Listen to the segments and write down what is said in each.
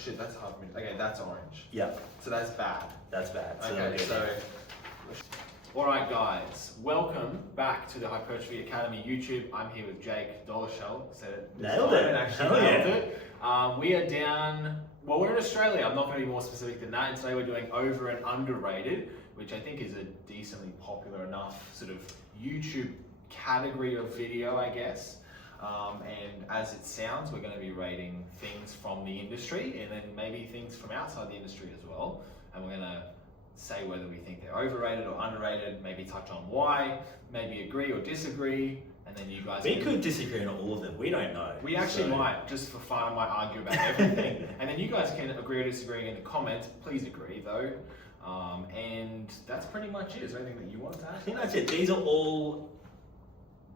shit, that's hard for me. Okay, that's orange. Yeah, So that's bad. that's bad. Okay, so. Alright guys, welcome back to the Hypertrophy Academy YouTube. I'm here with Jake Doleschal. Said it. Nailed it. Actually nailed it. We are down, well, we're in Australia. I'm not going to be more specific than that. And today we're doing over and underrated, which I think is a decently popular enough sort of YouTube category of video, I guess. And as it sounds, we're going to be rating things from the industry and then maybe things from outside the industry as well. And we're going to say whether we think they're overrated or underrated, maybe touch on why, maybe agree or disagree, and then you guys... We could disagree on all of them, we don't know. We actually might, just for fun, might argue about everything. And then you guys can agree or disagree in the comments. Please agree though. And that's pretty much it. Is there anything that you want to add? I think that's it. These are all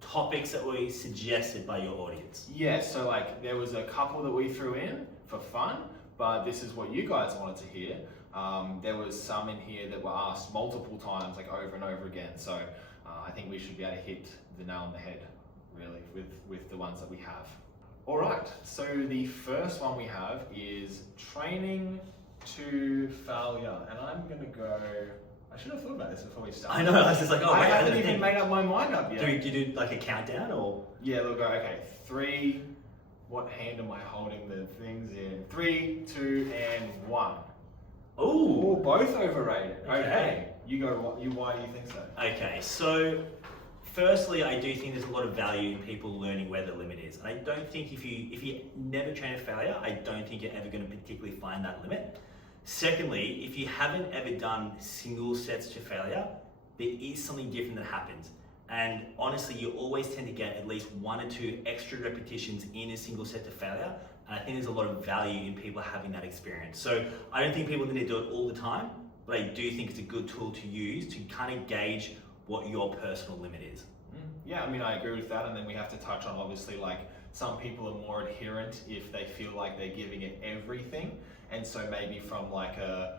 topics that were suggested by your audience. Yeah, so like there was a couple that we threw in for fun, but this is what you guys wanted to hear. There was some in here that were asked multiple times, like over and over again. So I think we should be able to hit the nail on the head, really, with the ones that we have. All right, so the first one we have is training to failure. And I'm gonna go, I should have thought about this before we started. I know, I was just like, oh, I haven't even made up my mind up yet. Do you do like a countdown or? Yeah, we'll go, okay, 3, what hand am I holding the things in? 3, 2, and 1. Ooh, both overrated. Okay. You go. Why do you think so? Okay, so firstly, I do think there's a lot of value in people learning where the limit is. And I don't think if you never train to failure, I don't think you're ever going to particularly find that limit. Secondly, if you haven't ever done single sets to failure, there is something different that happens. And honestly, you always tend to get at least 1 or 2 extra repetitions in a single set to failure. And I think there's a lot of value in people having that experience. So I don't think people need to do it all the time, but I do think it's a good tool to use to kind of gauge what your personal limit is. Yeah, I mean, I agree with that. And then we have to touch on, obviously, like some people are more adherent if they feel like they're giving it everything. And so maybe from like a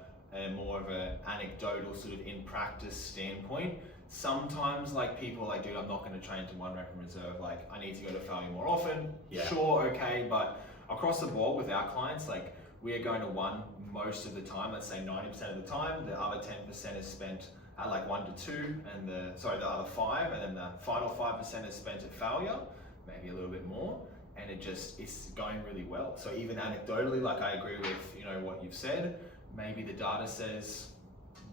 more of an anecdotal sort of in practice standpoint, sometimes like people like, dude, I'm not going to train to 1 rep in reserve. Like I need to go to failure more often. Yeah. Sure, okay, but across the board with our clients, like we are going to 1 most of the time. Let's say 90% of the time. The other 10% is spent at like 1 to 2, and the other 5, and then the final 5% is spent at failure, maybe a little bit more. And it's going really well. So even anecdotally, like I agree with what you've said. Maybe the data says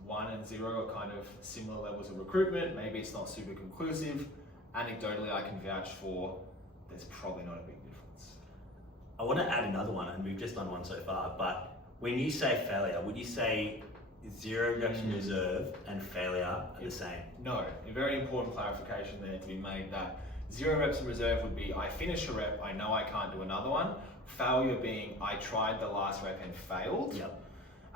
1 and 0 are kind of similar levels of recruitment. Maybe it's not super conclusive. Anecdotally, I can vouch for there's probably not a big difference. I want to add another one, and we've just done one so far, but when you say failure, would you say 0 reps in reserve and failure are the same? No, a very important clarification there to be made that 0 reps in reserve would be I finish a rep, I know I can't do another one. Failure being I tried the last rep and failed. Yep.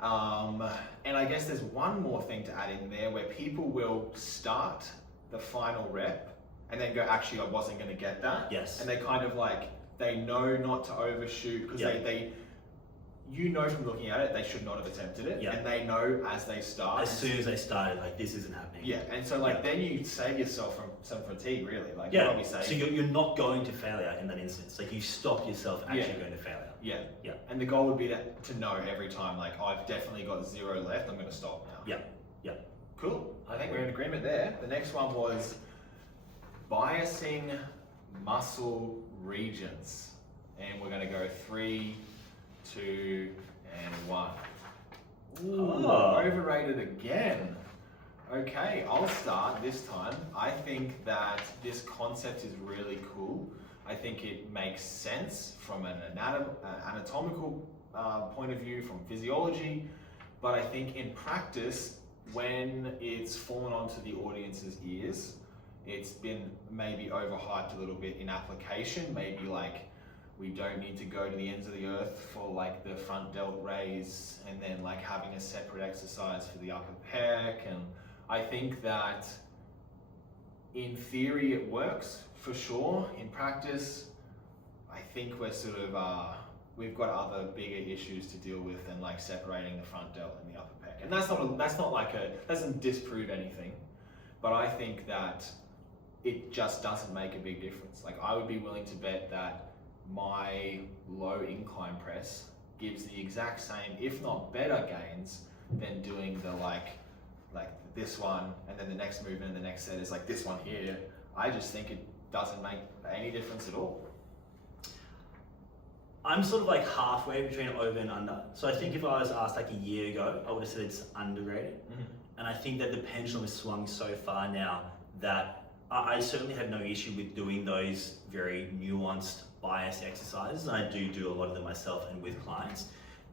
And I guess there's one more thing to add in there where people will start the final rep and then go, actually, I wasn't going to get that. Yes. And they kind of like, they know not to overshoot because they from looking at it, they should not have attempted it. Yep. And they know as they start. As soon as they started, like this isn't happening. Yeah, and so like then you save yourself from some fatigue, really. Like yeah. So you're not going to failure in that instance. Like you stop yourself actually going to failure. Yeah. Yeah. And the goal would be to know every time, like I've definitely got 0 left. I'm going to stop now. Yeah. Yeah. Cool. I think we're in agreement there. The next one was biasing muscle regions, and we're going to go 3, 2, and 1. Ooh, overrated again. Okay, I'll start this time. I think that this concept is really cool. I think it makes sense from an anatomical point of view, from physiology, but I think in practice, when it's fallen onto the audience's ears, it's been maybe overhyped a little bit in application. Maybe like we don't need to go to the ends of the earth for like the front delt raise and then like having a separate exercise for the upper pec. And I think that in theory it works for sure. In practice, I think we're sort of, we've got other bigger issues to deal with than like separating the front delt and the upper pec. And that's not like doesn't disprove anything, but I think that it just doesn't make a big difference. Like I would be willing to bet that my low incline press gives the exact same, if not better gains than doing the like this one, and then the next movement and the next set is like this one here. I just think it doesn't make any difference at all. I'm sort of like halfway between over and under. So I think if I was asked like a year ago, I would have said it's underrated. And I think that the pendulum has swung so far now that I certainly have no issue with doing those very nuanced biased exercises. And I do a lot of them myself and with clients.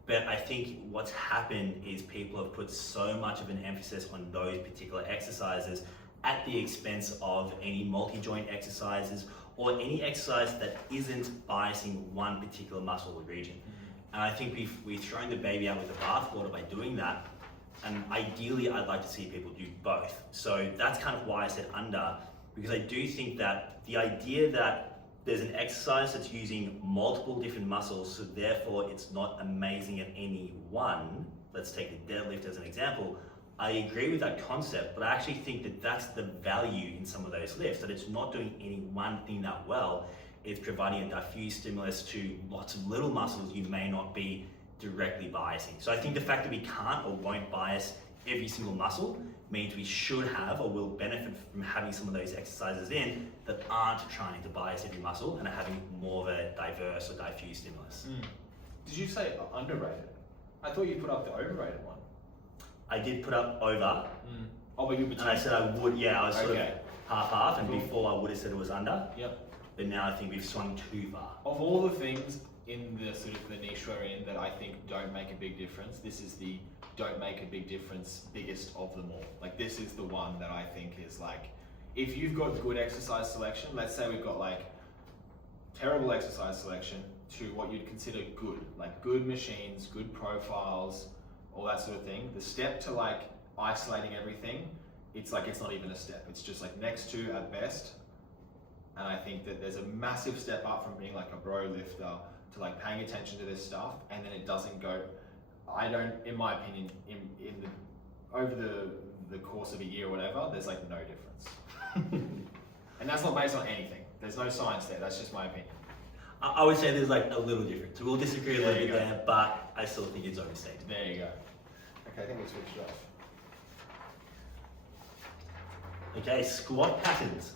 But I think what's happened is people have put so much of an emphasis on those particular exercises at the expense of any multi-joint exercises or any exercise that isn't biasing one particular muscle or region. And I think we've thrown the baby out with the bathwater by doing that. And ideally, I'd like to see people do both. So that's kind of why I said under, because I do think that the idea that there's an exercise that's using multiple different muscles, so therefore it's not amazing at any one. Let's take the deadlift as an example. I agree with that concept, but I actually think that that's the value in some of those lifts, that it's not doing any one thing that well. It's providing a diffuse stimulus to lots of little muscles you may not be directly biasing. So I think the fact that we can't or won't bias every single muscle means we should have or will benefit from having some of those exercises in that aren't trying to bias every muscle and are having more of a diverse or diffuse stimulus. Did you say underrated? I thought you put up the overrated one. I did put up over. Oh, but you between. And I said I would, I was sort of half, and Cool. before I would have said it was under. Yep. But now I think we've swung too far. Of all the things in the sort of the niche we're in that I think don't make a big difference, this is the don't make a big difference biggest of them all. Like this is the one that I think is like, if you've got good exercise selection, let's say we've got like terrible exercise selection to what you'd consider good, like good machines, good profiles, all that sort of thing. The step to like isolating everything, it's like, it's not even a step. It's just like next to at best. And I think that there's a massive step up from being like a bro lifter to like paying attention to this stuff, and then it doesn't go, I don't, in my opinion, over the course of a year or whatever, there's like no difference. And that's not based on anything. There's no science there, that's just my opinion. I would say there's like a little difference. So we'll disagree a little bit There you there, but I still think it's overstated. There you go. Okay, I think we switched off. Okay, squat patterns.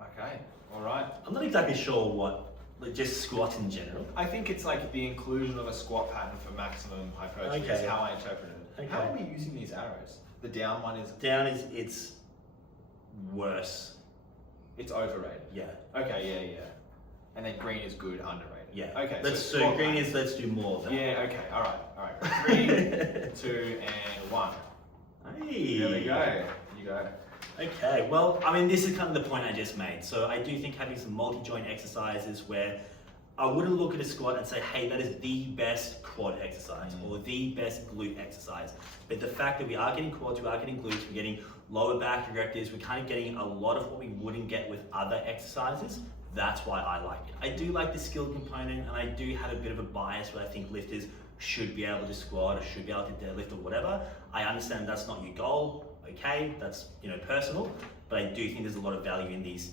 Okay, all right. I'm not exactly sure what, like just squats in general. I think it's like the inclusion of a squat pattern for maximum hypertrophy is how I interpret it. Okay. How are we using these arrows? The down one is, Down is, it's worse. it's overrated. Yeah. Okay, yeah. And then green is good, underrated. Yeah. Okay. So squat green pattern. is, let's do more of that. Yeah, okay, all right. 3, 2, and 1. Hey. There we go. You go. Okay, well, I mean, this is kind of the point I just made. So I do think having some multi-joint exercises where I wouldn't look at a squat and say, hey, that is the best quad exercise or the best glute exercise. But the fact that we are getting quads, we are getting glutes, we're getting lower back erectors, we're kind of getting a lot of what we wouldn't get with other exercises. That's why I like it. I do like the skill component, and I do have a bit of a bias where I think lifters should be able to squat or should be able to deadlift or whatever. I understand that's not your goal. Okay, that's personal, but I do think there's a lot of value in these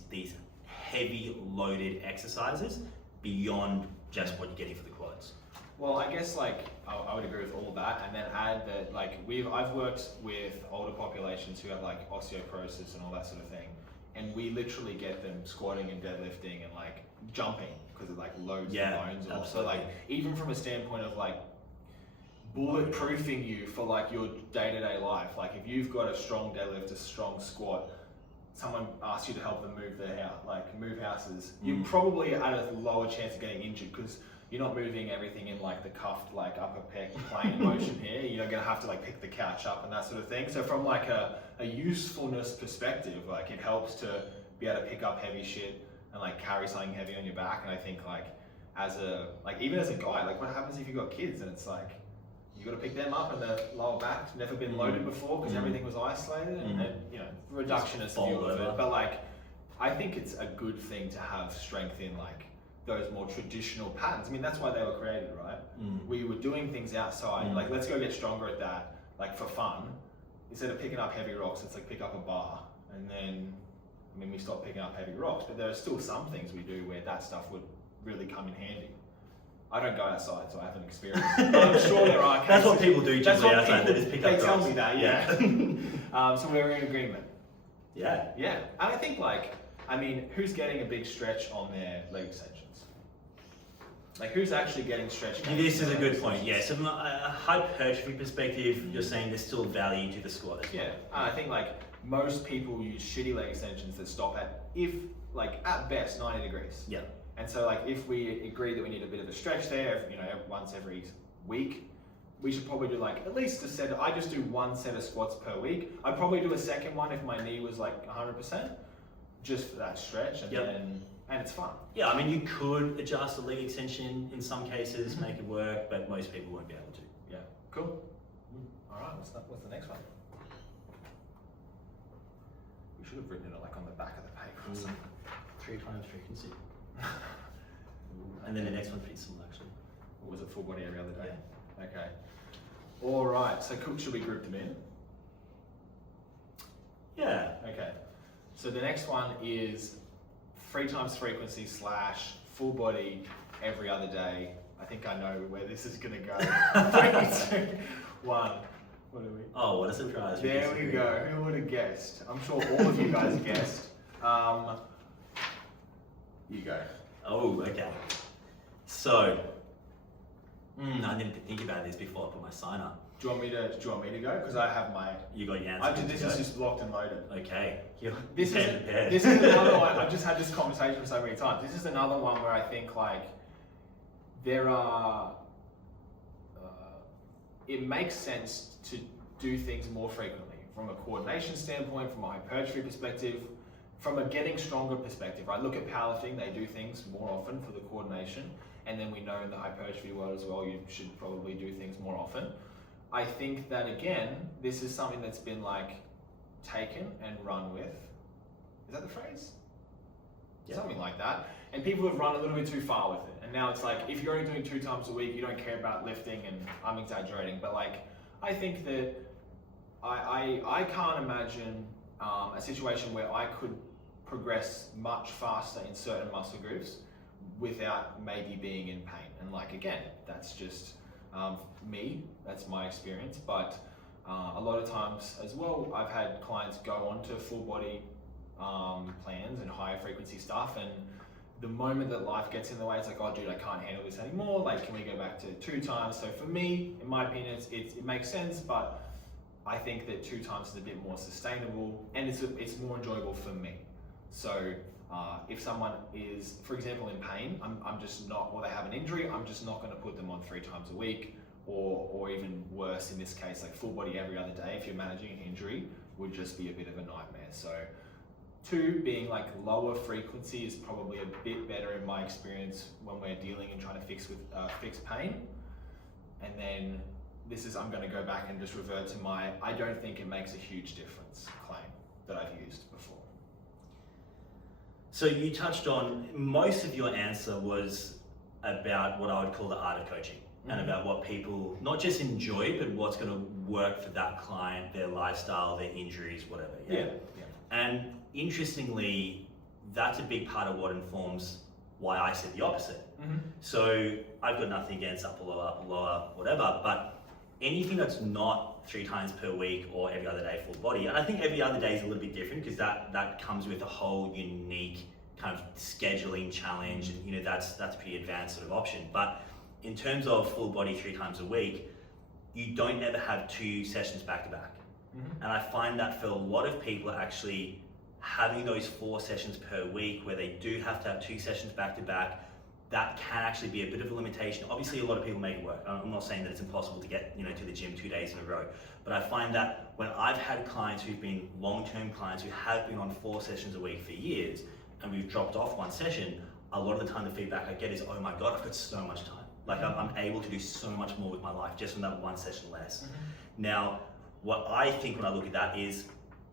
heavy loaded exercises beyond just what you're getting for the quads. Well, I guess like I would agree with all that, and then add that like I've worked with older populations who have like osteoporosis and all that sort of thing, and we literally get them squatting and deadlifting and like jumping because it like loads the bones. Also, like even from a standpoint of like bulletproofing you for like your day-to-day life. Like if you've got a strong deadlift, a strong squat, someone asks you to help them move their house, like move houses, you're probably at a lower chance of getting injured because you're not moving everything in like the cuffed like upper pec plane motion here. You're gonna have to like pick the couch up and that sort of thing. So from like a usefulness perspective, like it helps to be able to pick up heavy shit and like carry something heavy on your back. And I think like even as a guy, like what happens if you've got kids and it's like you got to pick them up and the lower back's never been loaded before because everything was isolated and reductionist view of it. But like, I think it's a good thing to have strength in like those more traditional patterns. I mean, that's why they were created, right? We were doing things outside, like let's go get stronger at that, like for fun. Instead of picking up heavy rocks, it's like pick up a bar. And then, I mean, we stopped picking up heavy rocks, but there are still some things we do where that stuff would really come in handy. I don't go outside, so I haven't experienced it. But I'm sure there are cases. That's what people do That's generally what outside. They people, just pick they up tell drugs. me that, yeah. So we're in agreement. Yeah. Yeah, and I think who's getting a big stretch on their leg extensions? Like, who's actually getting stretched? This is a good point. Yeah, so from a hypertrophy perspective, you're saying there's still value to the squat as well. Yeah, I think most people use shitty leg extensions that stop at best 90 degrees. Yeah. And so if we agree that we need a bit of a stretch there, once every week, we should probably do at least a set. I just do one set of squats per week. I'd probably do a second one if my knee was 100%, just for that stretch, and it's fun. Yeah, I mean, you could adjust the leg extension in some cases, make it work, but most people won't be able to. Yeah, cool. All right, what's the next one? We should have written it on the back of the paper or something. 3 times frequency. And then the next one pretty similar actually. Or was it full body every other day? Yeah. Okay. All right, so should we group them in? Yeah. Okay. So the next one is 3 times frequency / full body every other day. I think I know where this is gonna go. 3, 2, 1. What are we? Oh, what a surprise. There we go. Who would have guessed? I'm sure all of you guys guessed. You go. Oh, okay. So, I needed to think about this before I put my sign up. Do you want me to go? Because I have my. You got your answer. This is just locked and loaded. Okay. This is another one. I've just had this conversation so many times. This is another one where I think there are. It makes sense to do things more frequently from a coordination standpoint, from a hypertrophy perspective, from a getting stronger perspective. Right? Look at powerlifting; they do things more often for the coordination, and then we know in the hypertrophy world as well, you should probably do things more often. I think that again, this is something that's been taken and run with. Is that the phrase? Yeah. Something like that. And people have run a little bit too far with it. And now it's if you're only doing 2 times a week, you don't care about lifting, and I'm exaggerating, but I think that I can't imagine a situation where I could progress much faster in certain muscle groups without maybe being in pain. And again, that's just me, that's my experience, but a lot of times as well, I've had clients go on to full body plans and higher frequency stuff, and the moment that life gets in the way, it's oh dude, I can't handle this anymore, can we go back to 2 times? So for me, in my opinion, it makes sense, but I think that 2 times is a bit more sustainable, and it's more enjoyable for me. So if someone is, for example, in pain, I'm just not, or they have an injury, I'm just not going to put them on 3 times a week, or even worse in this case, full body every other day. If you're managing an injury, would just be a bit of a nightmare. So 2 being lower frequency is probably a bit better in my experience when we're dealing and trying to fix pain. And then I'm going to go back and just revert to my, I don't think it makes a huge difference claim that I've used before. So you touched on, most of your answer was about what I would call the art of coaching, and about what people not just enjoy, but what's going to work for that client, their lifestyle, their injuries, whatever. Yeah. And interestingly, that's a big part of what informs why I said the opposite. So I've got nothing against upper lower, whatever, but anything that's not 3 times per week or every other day full body, and I think every other day is a little bit different because that comes with a whole unique kind of scheduling challenge, and that's a pretty advanced sort of option. But in terms of full body 3 times a week, you don't ever have 2 sessions back to back. And I find that for a lot of people, actually having those 4 sessions per week where they do have to have 2 sessions back to back, that can actually be a bit of a limitation. Obviously, a lot of people make it work. I'm not saying that it's impossible to get to the gym 2 days in a row, but I find that when I've had clients who've been long-term clients who have been on 4 sessions a week for years, and we've dropped off 1 session, a lot of the time the feedback I get is, oh my God, I've got so much time. I'm able to do so much more with my life just from that 1 session less. Now, what I think when I look at that is,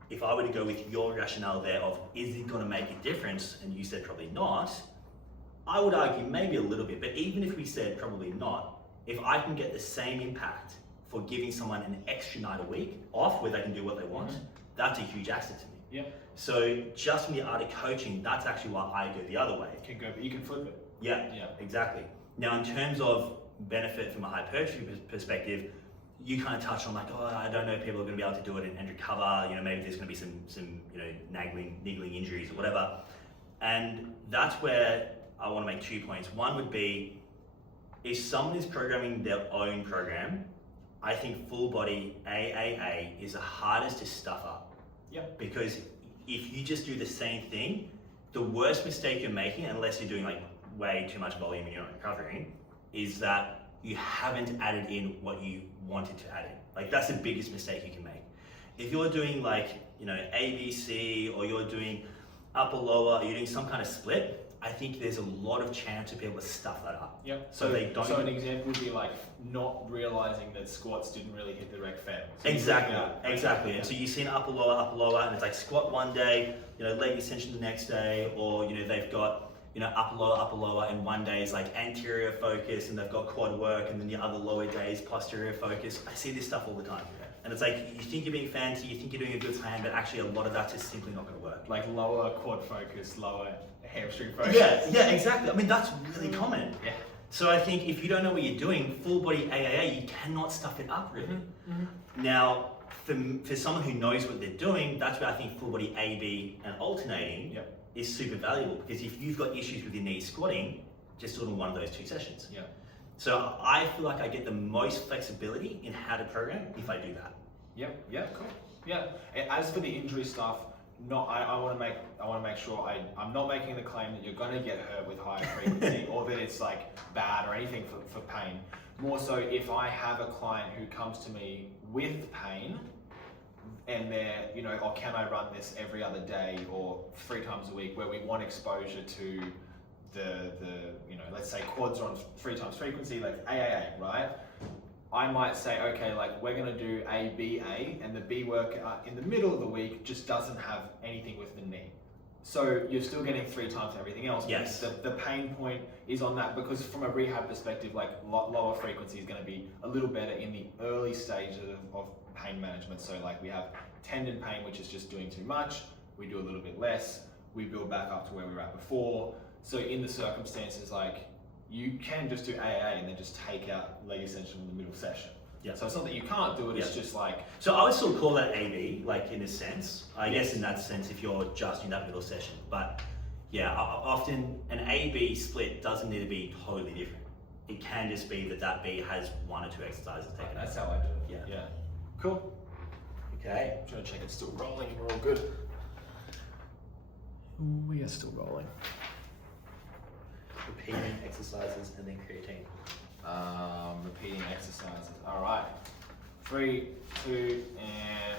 if I were to go with your rationale there of, is it gonna make a difference? And you said probably not. I would argue maybe a little bit, but even if we said probably not, if I can get the same impact for giving someone an extra night a week off where they can do what they want, that's a huge asset to me. Yeah. So just from the art of coaching, that's actually why I go the other way. You can flip it. Yeah, exactly. Now, in terms of benefit from a hypertrophy perspective, you kind of touched on like, oh, I don't know if people are going to be able to do it and recover. You know, maybe there's going to be some niggling injuries or whatever. And that's where I want to make 2 points. One would be, if someone is programming their own program, I think full body AAA is the hardest to stuff up. Yep. Because if you just do the same thing, the worst mistake you're making, unless you're doing like way too much volume and you're not recovering, is that you haven't added in what you wanted to add in. Like that's the biggest mistake you can make. If you're doing like, ABC, or you're doing upper lower, or you're doing some kind of split, I think there's a lot of chance to be able to stuff that up. Yep. So they don't. So an example would be like not realizing that squats didn't really hit the rec fem. So Exactly. Yeah. And so you see an upper lower, and it's like squat one day, leg extension the next day, or they've got upper lower, and one day is like anterior focus, and they've got quad work, and then the other lower day is posterior focus. I see this stuff all the time. And it's like, you think you're being fancy, you think you're doing a good plan, but actually a lot of that's just simply not going to work. Like lower quad focus, lower hamstring focus. Yeah, exactly. I mean, that's really common. Yeah. So I think if you don't know what you're doing, full body AAA, you cannot stuff it up really. Mm-hmm. Now, for someone who knows what they're doing, that's where I think full body AB and alternating is super valuable, because if you've got issues with your knees squatting, just do it in one of those 2 sessions. Yeah. So I feel like I get the most flexibility in how to program if I do that. Yep. Yeah. Cool. Yeah. And as for the injury stuff, I want to make sure I'm not making the claim that you're going to get hurt with high frequency or that it's like bad or anything for pain. More so, if I have a client who comes to me with pain and they're, or can I run this every other day or 3 times a week, where we want exposure to the let's say quads are on 3 times frequency, like AAA, right? I might say, okay, like we're gonna do ABA, and the B workout in the middle of the week just doesn't have anything with the knee. So you're still getting 3 times everything else. Yes. The pain point is on that, because from a rehab perspective, like lower frequency is gonna be a little better in the early stages of pain management. So like we have tendon pain, which is just doing too much. We do a little bit less. We build back up to where we were at before. So in the circumstances, like you can just do AAA and then just take out leg extension in the middle session. Yeah. So it's not that you can't do it, it's just like... So I would still call that AB, like in a sense. I guess in that sense, if you're just in that middle session. But yeah, often an AB split doesn't need to be totally different. It can just be that B has 1 or 2 exercises taken. That's how I do it. Yeah. Cool. Okay. I'm trying to check it's still rolling and we're all good. We are still rolling. Repeating exercises and then creatine. Repeating exercises. All right. 3, 2, and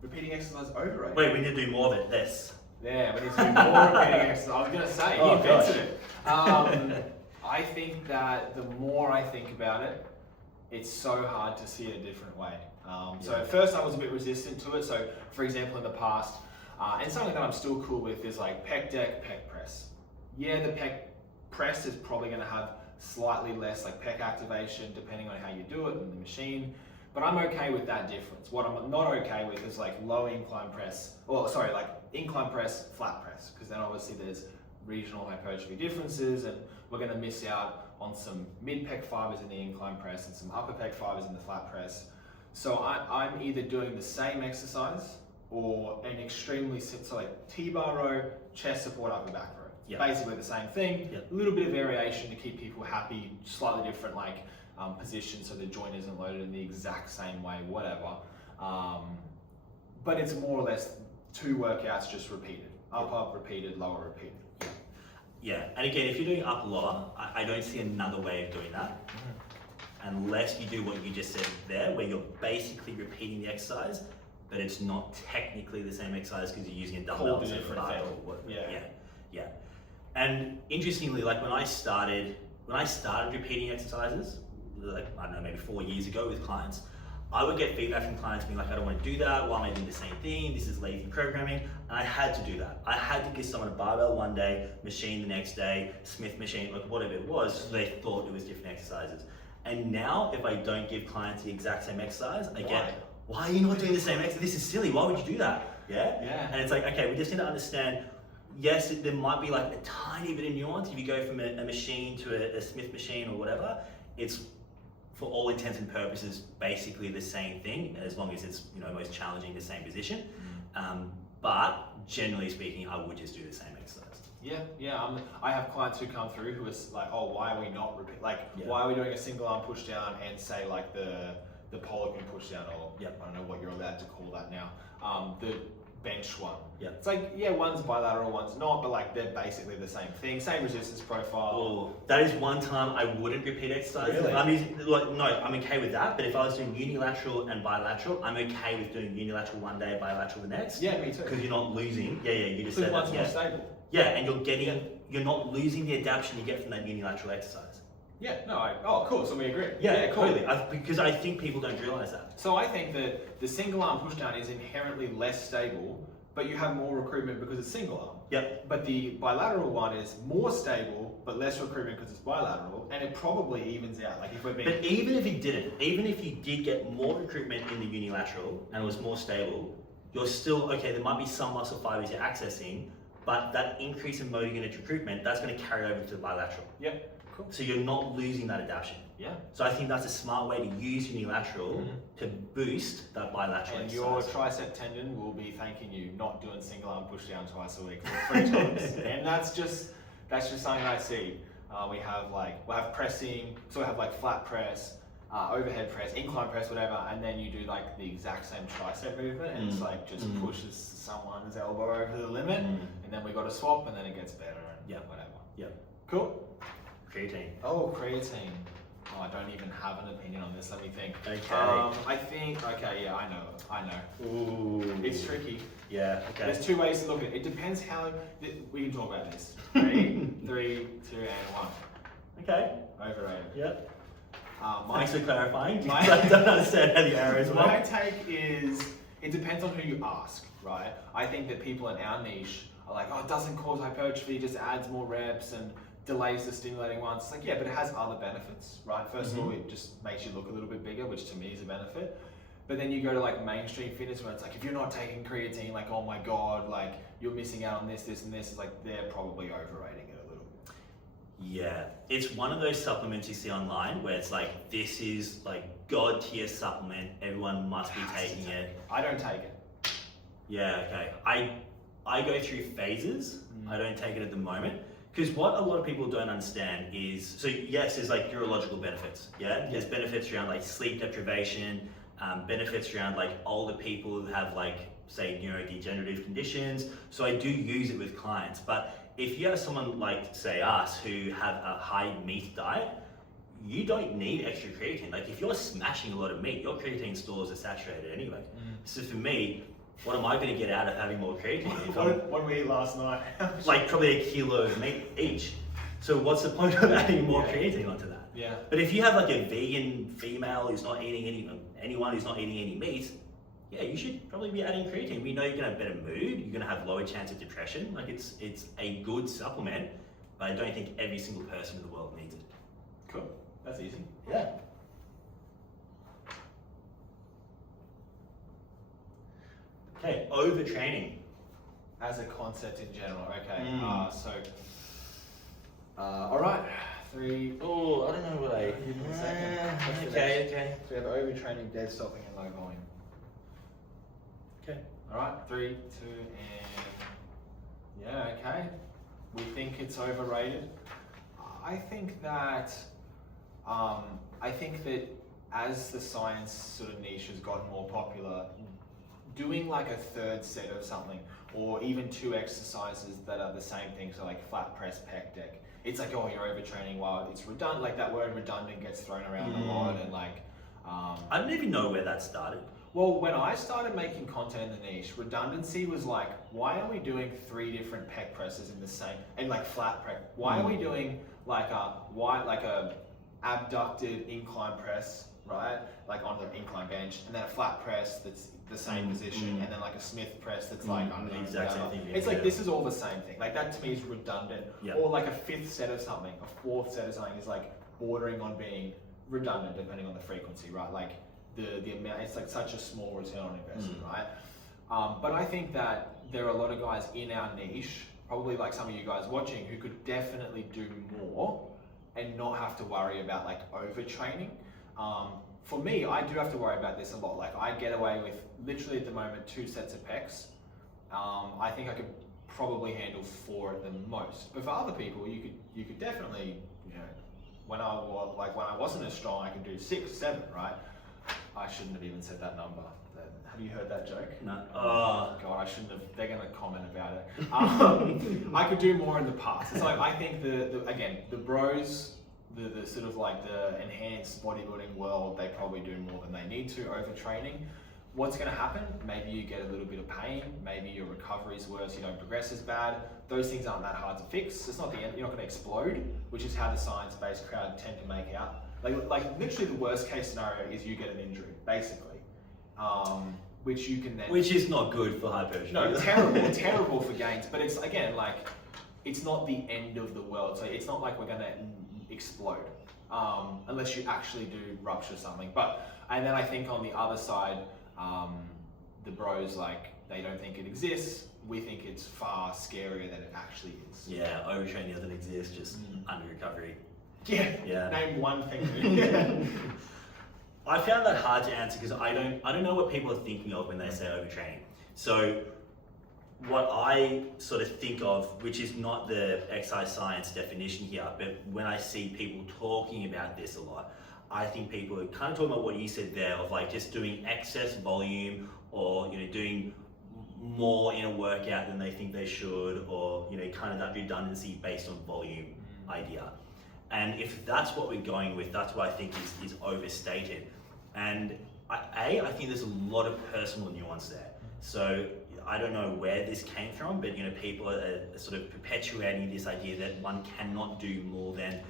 repeating exercise overrated. Wait, we need to do more of it. This. Yeah, we need to do more repeating exercise. I was gonna say, he invented it. I think that the more I think about it, it's so hard to see it a different way. So at first I was a bit resistant to it. So for example, in the past, and something that I'm still cool with is like pec deck, pec press. Yeah, the pec press is probably going to have slightly less like pec activation depending on how you do it in the machine, but I'm okay with that difference. What I'm not okay with is like low incline press, like incline press, flat press, because then obviously there's regional hypertrophy differences and we're going to miss out on some mid pec fibers in the incline press and some upper pec fibers in the flat press. So I'm either doing the same exercise or an extremely, so like T-bar row, chest support, upper back row. Yep. Basically the same thing, Yep. a little bit of variation to keep people happy, slightly different like position so the joint isn't loaded in the exact same way, whatever. But it's more or less 2 workouts just repeated. Up, repeated, lower, repeated. Yeah, and again, if you're doing upper lower, I don't see another way of doing that. Unless you do what you just said there, where you're basically repeating the exercise, but it's not technically the same exercise because you're using a dumbbell Called a instead of a different bar. thing. Yeah. And interestingly, like when I started repeating exercises, like I don't know, maybe 4 years ago with clients, I would get feedback from clients being like, I don't want to do that. Why am I doing the same thing? This is lazy programming. And I had to do that. I had to give someone a barbell one day, machine the next day, Smith machine, like whatever it was, so they thought it was different exercises. And now, if I don't give clients the exact same exercise, I get, why are you not doing the same exercise? This is silly. Why would you do that? Yeah. Yeah. And it's like, okay, we just need to understand yes, there might be like a tiny bit of nuance. If you go from a machine to a Smith machine or whatever, it's for all intents and purposes basically the same thing, as long as it's most challenging the same position. But generally speaking, I would just do the same exercise. Yeah. I have clients who come through who are like, oh, why are we not why are we doing a single arm push down and say like the polygon push down, or I don't know what you're allowed to call that now, the bench one. It's like, one's bilateral, one's not, but like they're basically the same thing, same resistance profile. Oh, that is one time I wouldn't repeat exercises. Really? I'm okay with that, but if I was doing unilateral and bilateral, I'm okay with doing unilateral one day, bilateral the next. Yeah, me too. Because you're not losing. You just said one's that. more stable. Yeah, and you're not losing the adaptation you get from that unilateral exercise. Cool, so we agree. Cool. Totally. Because I think people don't realise that. So I think that the single arm pushdown is inherently less stable, but you have more recruitment because it's single arm. Yep. But the bilateral one is more stable, but less recruitment because it's bilateral, and it probably evens out. Like if we're being... But even if it didn't, even if you did get more recruitment in the unilateral and it was more stable, you're still, okay, there might be some muscle fibers you're accessing, but that increase in motor unit recruitment, that's going to carry over to the bilateral. Yep. Cool. So you're not losing that adaptation. Yeah. So I think that's a smart way to use unilateral to boost that bilateral And exercise. your tricep tendon will be thanking you not doing single arm push down twice a week or 3 times. And that's just something I see. We'll have pressing, so we have like flat press, overhead press, incline press, whatever, and then you do like the exact same tricep movement, and it's like just pushes someone's elbow over the limit, and then we got to swap, and then it gets better, and whatever. Yep. Cool. Creatine. Oh, creatine. Oh, I don't even have an opinion on this. Let me think. Okay. I think. Okay. Yeah, I know. Ooh. It's tricky. Yeah. Okay. There's 2 ways to look at it. It depends how we can talk about this. 3, 2, and 1. Okay. Overrated. Yep. Thanks for clarifying. Because I don't understand how the arrows work. My take is it depends on who you ask, right? I think that people in our niche are like, oh, it doesn't cause hypertrophy, it just adds more reps and delays the stimulating ones. It's like, yeah, but it has other benefits, right? First of all, it just makes you look a little bit bigger, which to me is a benefit. But then you go to like mainstream fitness where it's like, if you're not taking creatine, like, oh my God, like you're missing out on this, this, and this. It's like, they're probably overrating it a little. Yeah, it's one of those supplements you see online where it's like, this is like God tier supplement, everyone must be taking it. I don't take it. Yeah, okay. I go through phases. I don't take it at the moment. Because what a lot of people don't understand is, so yes, there's like neurological benefits, There's benefits around like sleep deprivation, benefits around like older people who have like, say, neurodegenerative conditions. So I do use it with clients. But if you have someone like, say, us, who have a high meat diet, you don't need extra creatine. Like if you're smashing a lot of meat, your creatine stores are saturated anyway. So for me, what am I going to get out of having more creatine? What we ate last night? Like probably 1 kilo of meat each. So what's the point of adding more creatine onto that? Yeah. But if you have like a vegan female who's not eating anyone who's not eating any meat, you should probably be adding creatine. We know you're going to have better mood, you're going to have lower chance of depression. Like it's a good supplement, but I don't think every single person in the world needs it. Cool. That's easy. Yeah. Okay, overtraining. As a concept in general, okay. All right, 3. Oh, I don't know what I. Give me a second. Okay. So we have overtraining, dead stopping, and low volume. Okay. All right, 3, 2, and okay. We think it's overrated. I think that as the science sort of niche has gotten more popular, doing like a 3rd set of something, or even 2 exercises that are the same thing, so like flat press, pec deck. It's like, oh, you're overtraining. Well, it's redundant. Like that word redundant gets thrown around a lot, and like. I don't even know where that started. Well, when I started making content in the niche, redundancy was like, why are we doing 3 different pec presses in the same, and like flat press? Why are we doing like a abducted incline press, right? Like on the incline bench, and then a flat press that's the same position, and then like a Smith press that's like, I don't know, exact same thing. It's like, this is all the same thing. Like that to me is redundant. Or like a 5th set of something, a 4th set of something is like bordering on being redundant depending on the frequency, right? Like the amount, it's like such a small return on investment, right? But I think that there are a lot of guys in our niche probably like some of you guys watching, who could definitely do more and not have to worry about like overtraining. For me, I do have to worry about this a lot. Like I get away with literally at the moment 2 sets of pecs. I think I could probably handle 4 at the most. But for other people, you could definitely, you know, when I wasn't as strong, I could do 6, 7, right? I shouldn't have even said that number. Have you heard that joke? No. Oh God, I shouldn't have. They're going to comment about it. I could do more in the past. It's like I think the bros, the sort of like the enhanced bodybuilding world, they probably do more than they need to overtraining. What's going to happen? Maybe you get a little bit of pain. Maybe your recovery's worse. You don't progress as bad. Those things aren't that hard to fix. It's not the end. You're not going to explode, which is how the science-based crowd tend to make out. Like literally the worst case scenario is you get an injury, basically. Which you can then... Which is not good for hypertrophy. No, terrible for gains. But it's, again, like, it's not the end of the world. So it's not like we're going to explode unless you actually do rupture something. And then I think on the other side, the bros, like, they don't think it exists. We think it's far scarier than it actually is. Yeah, overtraining doesn't exist, just under recovery. Yeah. Name one thing. I found that hard to answer because I don't know what people are thinking of when they say overtraining. So what I sort of think of, which is not the exercise science definition here, but when I see people talking about this a lot, I think people are kind of talking about what you said there of like just doing excess volume or, you know, doing more in a workout than they think they should, or, you know, kind of that redundancy based on volume idea. And if that's what we're going with, that's what I think is overstated. And I think there's a lot of personal nuance there. So I don't know where this came from, but, you know, people are sort of perpetuating this idea that one cannot do more than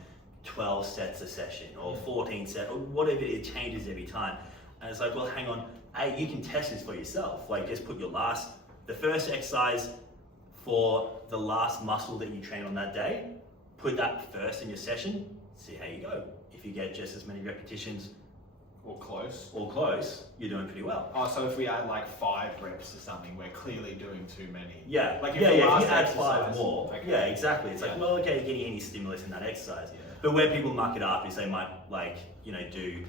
12 sets a session or 14 sets or whatever. It changes every time. And it's like, well, hang on, you can test this for yourself. Like, just put the first exercise for the last muscle that you train on that day, put that first in your session, see how you go. If you get just as many repetitions or close, you're doing pretty well. Oh, so if we add like 5 reps to something, we're clearly doing too many. Yeah, like if you add 5 more, okay. Yeah, exactly. It's like, well, okay, you're getting any stimulus in that exercise. Yeah. But where people muck it up is they might, like, you know, do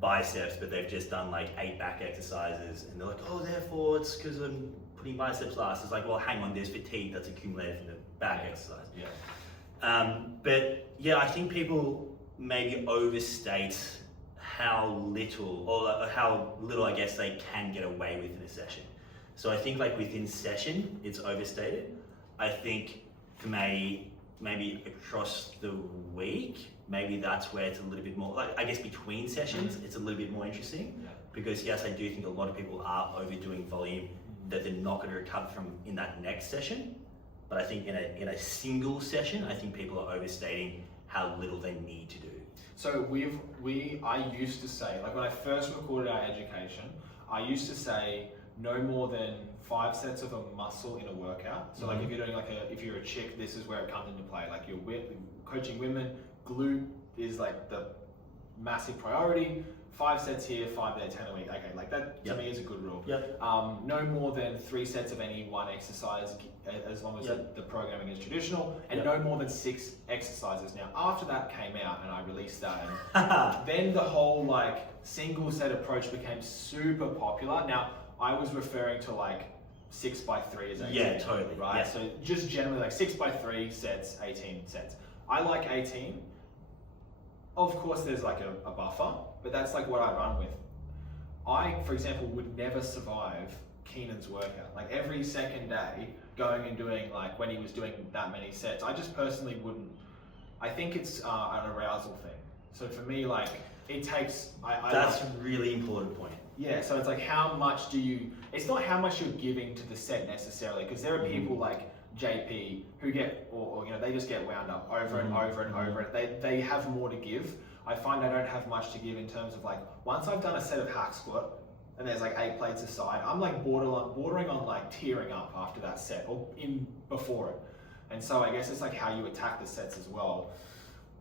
biceps, but they've just done like 8 back exercises, and they're like, oh, therefore it's because I'm putting biceps last. It's like, well, hang on, there's fatigue that's accumulated from the back exercise. Yeah. But yeah, I think people maybe overstate how little I guess they can get away with in a session. So I think like within session, it's overstated. I think maybe across the week, maybe that's where it's a little bit more, like, I guess between sessions, it's a little bit more interesting. Yeah. Because yes, I do think a lot of people are overdoing volume that they're not going to recover from in that next session. But I think in a single session, I think people are overstating how little they need to do. So I used to say, like when I first recorded our education, I used to say no more than 5 sets of a muscle in a workout. So like if you're doing if you're a chick, this is where it comes into play. Like you're coaching women, glute is like the massive priority. 5 sets here, 5 there, 10 a week. Okay, like that to me is a good rule. Yep. No more than 3 sets of any one exercise, as long as the programming is traditional, and no more than 6 exercises. Now, after that came out and I released that, and then the whole like single set approach became super popular. Now, I was referring to like 6x3 as 18. Yeah, totally. Right? Yeah. So just generally like 6x3 sets, 18 sets. I like 18. Of course, there's like a buffer, but that's like what I run with. I, for example, would never survive Keenan's workout. Like every second day, going and doing like when he was doing that many sets, I just personally wouldn't. I think it's an arousal thing. So for me, like it takes. That's a really important point. Yeah, so it's like how much do you? It's not how much you're giving to the set necessarily, because there are people like JP who get, or you know, they just get wound up over and over and over. They have more to give. I find I don't have much to give in terms of like, once I've done a set of hack squat and there's like 8 plates aside, I'm like bordering on like tearing up after that set or before it. And so I guess it's like how you attack the sets as well.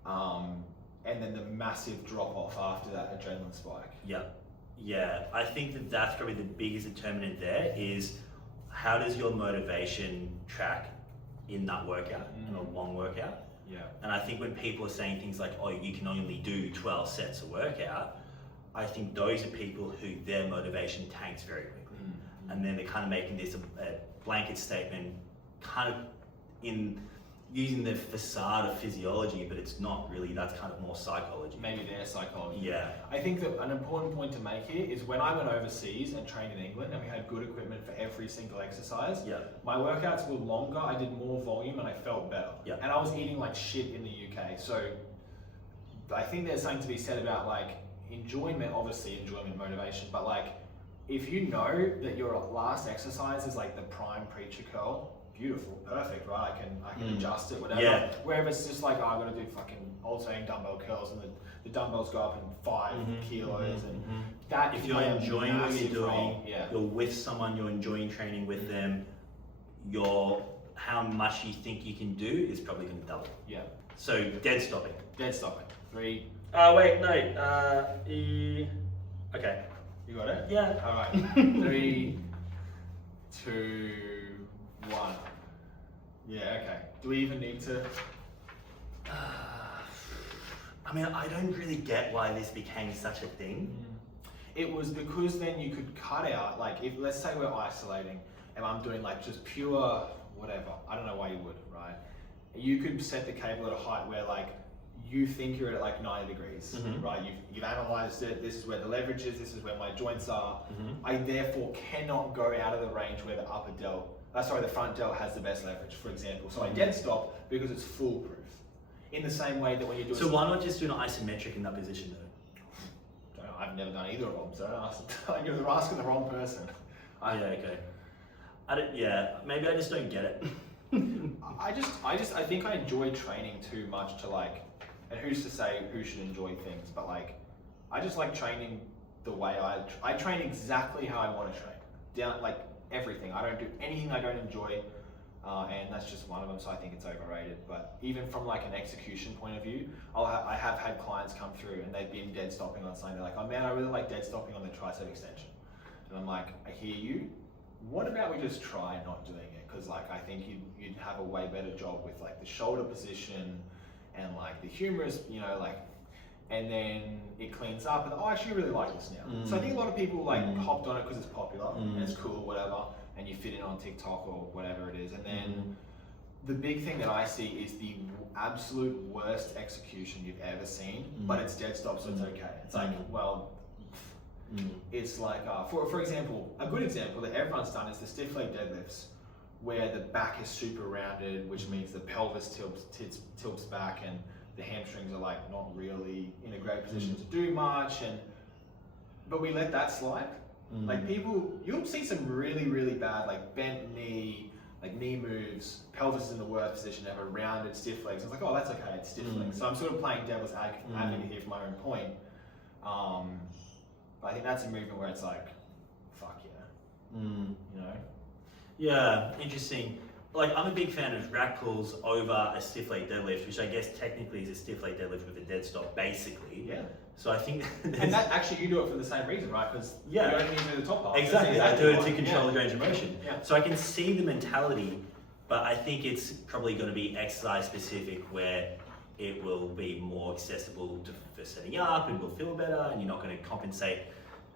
And then the massive drop off after that adrenaline spike. Yeah, I think that's probably the biggest determinant there is how does your motivation track in that workout, in a long workout. Yeah. And I think when people are saying things like, oh, you can only do 12 sets a workout, I think those are people who their motivation tanks very quickly. And then they're kind of making this a blanket statement, kind of in using the facade of physiology, but it's not really, that's kind of more psychology. Maybe their psychology. Yeah. I think that an important point to make here is when I went overseas and trained in England and we had good equipment for every single exercise, Yeah. my workouts were longer, I did more volume and I felt better. Yeah. And I was eating like shit in the UK. So I think there's something to be said about like enjoyment, obviously enjoyment, motivation, but like if you know that your last exercise is like the prime preacher curl, beautiful, perfect, right? I can adjust it, whatever. Yeah. Wherever it's just like, oh, I gotta do fucking alternating dumbbell curls and the dumbbells go up in 5 kilos and that. If can you're play a enjoying what you're massive doing, role. Yeah. you're with someone, you're enjoying training with them, how much you think you can do is probably going to double. Yeah. So dead stopping. Dead stopping. 3. Wait, no. Okay. You got it? Yeah. All right. 3, 2, 1. Yeah. Okay. Do we even need to? I mean, I don't really get why this became such a thing. It was because then you could cut out, like if let's say we're isolating and I'm doing like just pure whatever, I don't know why you would, right? You could set the cable at a height where like you think you're at like 90 degrees, right? You've analyzed it, this is where the leverage is, this is where my joints are. I therefore cannot go out of the range where the the front delt has the best leverage, for example. So I dead stop because it's foolproof. In the same way that when you're doing... So why not just do an isometric in that position though? I've never done either of them, so you're asking the wrong person. Yeah, okay. Maybe I just don't get it. I think I enjoy training too much to like, and who's to say who should enjoy things, but like, I just like training the way I train exactly how I want to train. Down like everything. I don't do anything I don't enjoy, and that's just one of them, so I think it's overrated. But even from like an execution point of view, I have had clients come through and they've been dead stopping on something. They're like, oh man, I really like dead stopping on the tricep extension. And I'm like, I hear you. What about we just try not doing it? Because like I think you'd have a way better job with like the shoulder position and like the humerus, like, and then it cleans up and I actually really like this now. So I think a lot of people like hopped on it because it's popular and it's cool, whatever, and you fit in on TikTok or whatever it is. And then the big thing that I see is the absolute worst execution you've ever seen, but it's dead stop, so it's okay. It's like, well, it's like, for example, a good example that everyone's done is the stiff leg deadlifts, where the back is super rounded, which means the pelvis tilts back and the hamstrings are like not really in a great position to do much, but we let that slide. Like you'll see some really, really bad like bent knee, like knee moves, pelvis is in the worst position ever, rounded stiff legs. I was like, oh, that's okay, it's stiff legs. So I'm sort of playing devil's advocate here for my own point. But I think that's a movement where it's like, fuck yeah, Yeah, interesting. Like I'm a big fan of rack pulls over a stiff leg deadlift, which I guess technically is a stiff leg deadlift with a dead stop, basically. Yeah. So I think and that actually you do it for the same reason, right? Because you only need to do the top part. Exactly, I do it to control the range of motion. Yeah. So I can see the mentality, but I think it's probably going to be exercise specific where it will be more accessible for setting up and will feel better and you're not going to compensate.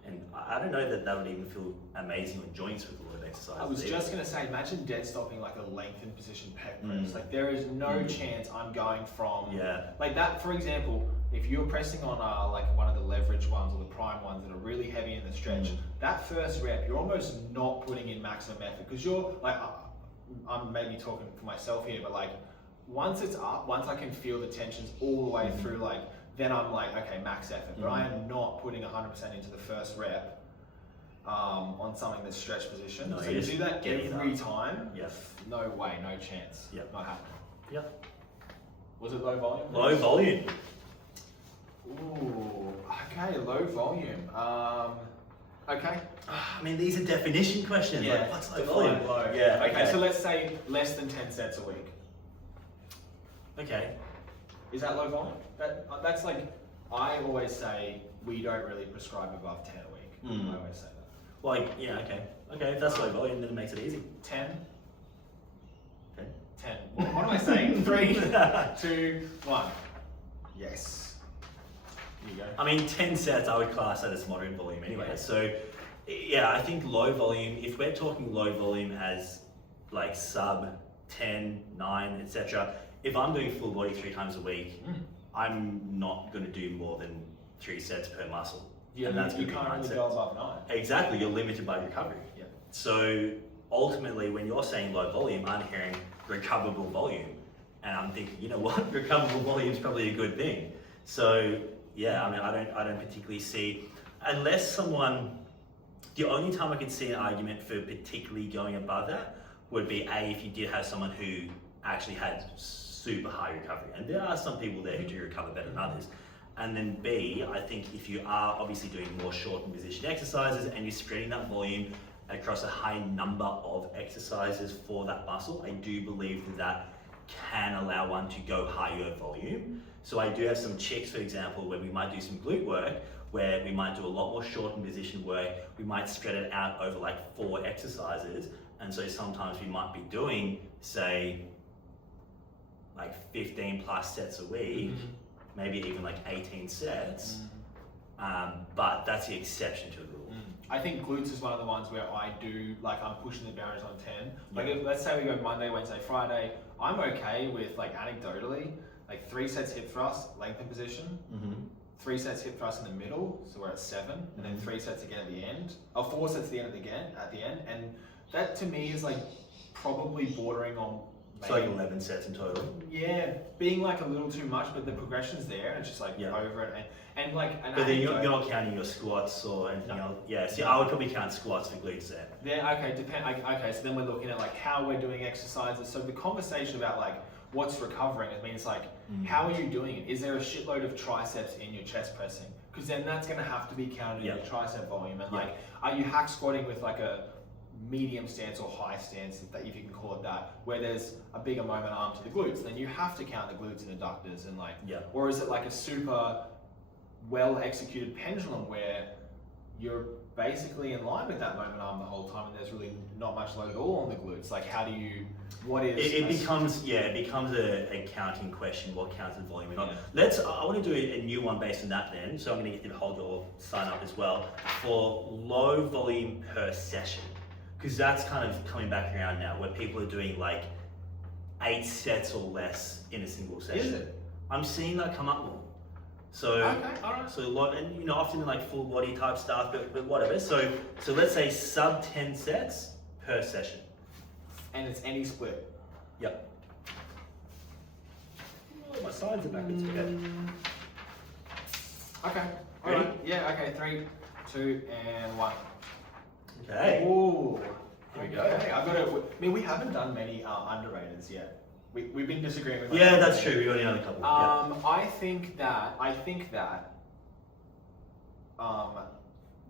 And I don't know that would even feel amazing on joints with a lot of exercise. I was just going to say, imagine dead stopping like a lengthened position pec press. Like there is no chance I'm going from, like that, for example, if you're pressing on like one of the leverage ones or the prime ones that are really heavy in the stretch, that first rep, you're almost not putting in maximum effort because you're like, I'm maybe talking for myself here, but like once it's up, once I can feel the tensions all the way through, like, then I'm like, okay, max effort. But I am not putting 100% into the first rep on something that's stretch position. No, so you do that every time? Yep. No way, no chance. Yep. Not happening. Yep. Was it low volume? Low volume. Ooh, okay, low volume. Okay. I mean, these are definition questions. Yeah. Like, what's low volume? Low. Yeah. Okay, so let's say less than 10 sets a week. Okay. Is that low volume? That's like, I always say we don't really prescribe above 10 a week. I always say that. Like, yeah, okay. Okay, if that's low volume, then it makes it easy. 10? 10? 10. What am I saying? 3, 2, 1. Yes. Here you go. I mean, 10 sets I would class that as moderate volume anyway. Yeah. So, yeah, I think low volume, if we're talking low volume as like sub 10, 9, etc. If I'm doing full body 3 times a week, I'm not going to do more than 3 sets per muscle. Yeah, and that's you going to be can't really mindset. go above 9. Exactly, you're limited by recovery. Yeah. So ultimately, when you're saying low volume, I'm hearing recoverable volume, and I'm thinking, you know what, recoverable volume is probably a good thing. So yeah, I mean, I don't particularly see, unless someone, the only time I could see an argument for particularly going above that would be A, if you did have someone who actually had super high recovery, and there are some people there who do recover better than others. And then B, I think if you are obviously doing more shortened position exercises and you're spreading that volume across a high number of exercises for that muscle, I do believe that can allow one to go higher volume. So I do have some chicks, for example, where we might do some glute work, where we might do a lot more shortened position work. We might spread it out over like 4 exercises. And so sometimes we might be doing, say, like 15 plus sets a week, maybe even like 18 sets, but that's the exception to the rule. I think glutes is one of the ones where I do, like I'm pushing the boundaries on 10. Like if, let's say we go Monday, Wednesday, Friday, I'm okay with like anecdotally, like 3 sets hip thrust, lengthen position, 3 sets hip thrust in the middle, so we're at 7, and then 3 sets again at the end, or 4 sets at the end, and that to me is like probably bordering on It's like 11 sets in total. Yeah, being like a little too much, but the progression's there, and it's just like over it, and like. But then you're not counting your squats or anything else. Yeah, see, I would probably count squats for glutes there. Yeah, okay, so then we're looking at like how we're doing exercises. So the conversation about like what's recovering, it means like how are you doing it? Is there a shitload of triceps in your chest pressing? Because then that's going to have to be counted in your tricep volume, and like are you hack squatting with like a medium stance or high stance, if you can call it that, where there's a bigger moment arm to the glutes, then you have to count the glutes and adductors, and like, or is it like a super well executed pendulum where you're basically in line with that moment arm the whole time, and there's really not much load at all on the glutes? Like, how do you? What is? It becomes a counting question. What counts as volume or not? I want to do a new one based on that then. So I'm going to get you to hold your sign up as well for low volume per session. Because that's kind of coming back around now, where people are doing like 8 sets or less in a single session. Is it? I'm seeing that come up more. So, okay, all right. So a lot, and you know, often in like full body type stuff, but whatever. So let's say sub 10 sets per session. And it's any split. Yep. Oh, my sides are back into it. Okay. All Ready? right. Yeah. Okay. 3, 2, and 1. Okay. Ooh. Here we go. Okay. I mean, we haven't done many underrateds yet. We've been disagreeing with. Yeah, that's true. We've only done a couple. I think that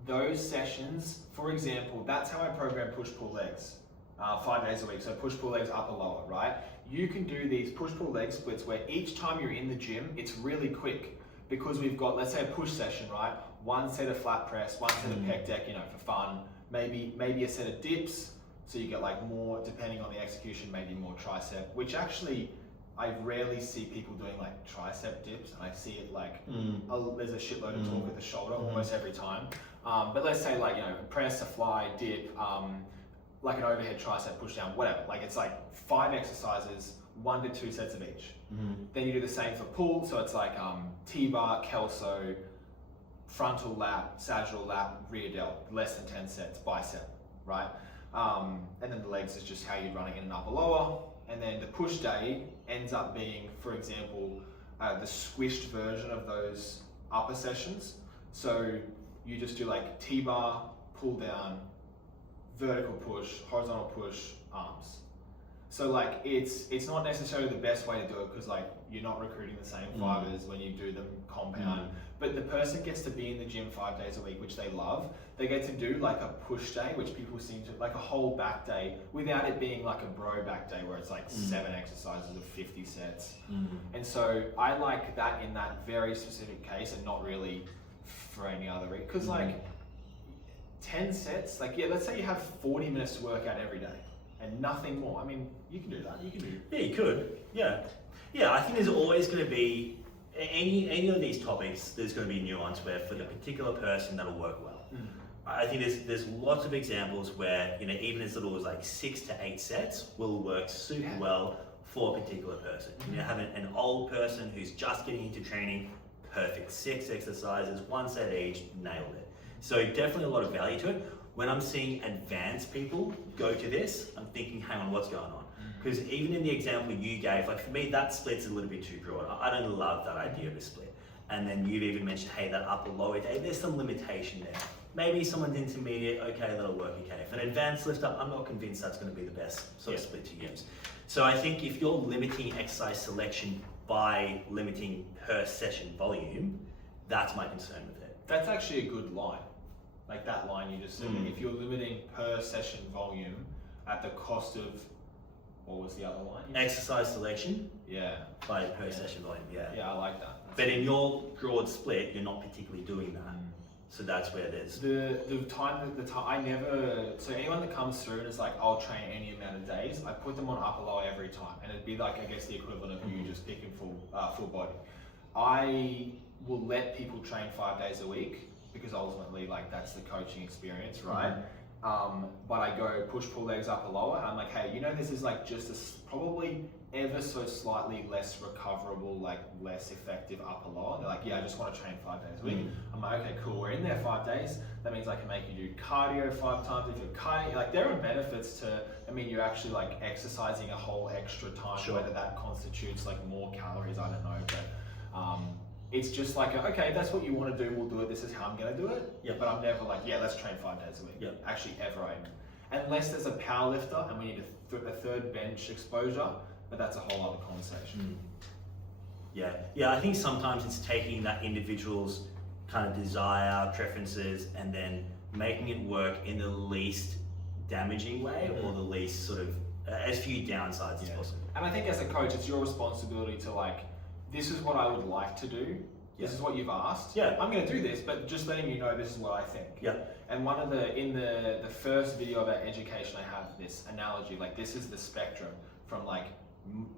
those sessions, for example, that's how I program push-pull legs, 5 days a week. So push-pull legs, upper, lower, right? You can do these push-pull leg splits where each time you're in the gym, it's really quick, because we've got, let's say, a push session, right? 1 set of flat press, 1 set of pec deck, for fun. Maybe a set of dips. So you get like more, depending on the execution, maybe more tricep, which actually I rarely see people doing like tricep dips, and I see it like there's a shitload of talk with the shoulder almost every time. But let's say like press, a fly, dip, like an overhead tricep push down, whatever. Like it's like 5 exercises, 1 to 2 sets of each. Then you do the same for pull, so it's like T-bar, kelso, frontal lat, sagittal lat, rear delt, less than 10 sets, bicep, right? And then the legs is just how you'd run it in an upper lower. And then the push day ends up being, for example, the squished version of those upper sessions. So you just do like T-bar, pull down, vertical push, horizontal push, arms. So like it's not necessarily the best way to do it, because like you're not recruiting the same fibers when you do them compound. But the person gets to be in the gym 5 days a week, which they love. They get to do like a push day, which people seem to like, a whole back day, without it being like a bro back day where it's like 7 exercises of 50 sets. And so I like that in that very specific case, and not really for any other reason. Because like 10 sets, like let's say you have 40 minutes to work out every day, and nothing more. I mean, you can do that. You can do. Yeah, you could. Yeah. Yeah, I think there's always going to be, any of these topics, there's going to be nuance where for the particular person that'll work well. I think there's lots of examples where, you know, even as little as like 6 to 8 sets will work super well for a particular person. You know, having an old person who's just getting into training, perfect. 6 exercises, 1 set each, nailed it. So definitely a lot of value to it. When I'm seeing advanced people go to this, I'm thinking, hang on, what's going on? Because even in the example you gave, like for me, that split's a little bit too broad. I don't love that idea of a split. And then you've even mentioned, hey, that upper lower day, there's some limitation there. Maybe someone's intermediate, okay, that'll work okay. If an advanced lifter, I'm not convinced that's going to be the best sort of split to use. So I think if you're limiting exercise selection by limiting per session volume, that's my concern with it. That's actually a good line. Like that line you just said. If you're limiting per session volume at the cost of, what was the other line? Exercise selection by per session volume, Yeah, I like that. But in your broad split, you're not particularly doing that. So that's where there's I never, so anyone that comes through and is like, I'll train any amount of days, I put them on upper lower every time, and it'd be like, I guess the equivalent of you just picking full body. I will let people train 5 days a week because ultimately, like, that's the coaching experience, right? But I go push pull legs upper lower, and I'm like, hey, you know, this is like just probably ever so slightly less recoverable, like less effective upper lower. They're like, yeah, I just want to train 5 days a week. I'm like, okay, cool, we're in there 5 days. That means I can make you do cardio 5 times. If you're cardio, like there are benefits to, I mean, you're actually like exercising a whole extra time, whether that constitutes like more calories, I don't know, but it's just like, okay, that's what you want to do, we'll do it, this is how I'm going to do it. But I'm never like, yeah, let's train 5 days a week. Actually, ever. Unless there's a power lifter and we need a third bench exposure, but that's a whole other conversation. Yeah, I think sometimes it's taking that individual's kind of desire, preferences, and then making it work in the least damaging way or the least sort of, as few downsides as possible. And I think as a coach, it's your responsibility to like, this is what I would like to do. This is what you've asked. I'm going to do this, but just letting you know this is what I think. And one of in the first video about education, I have this analogy, like this is the spectrum from like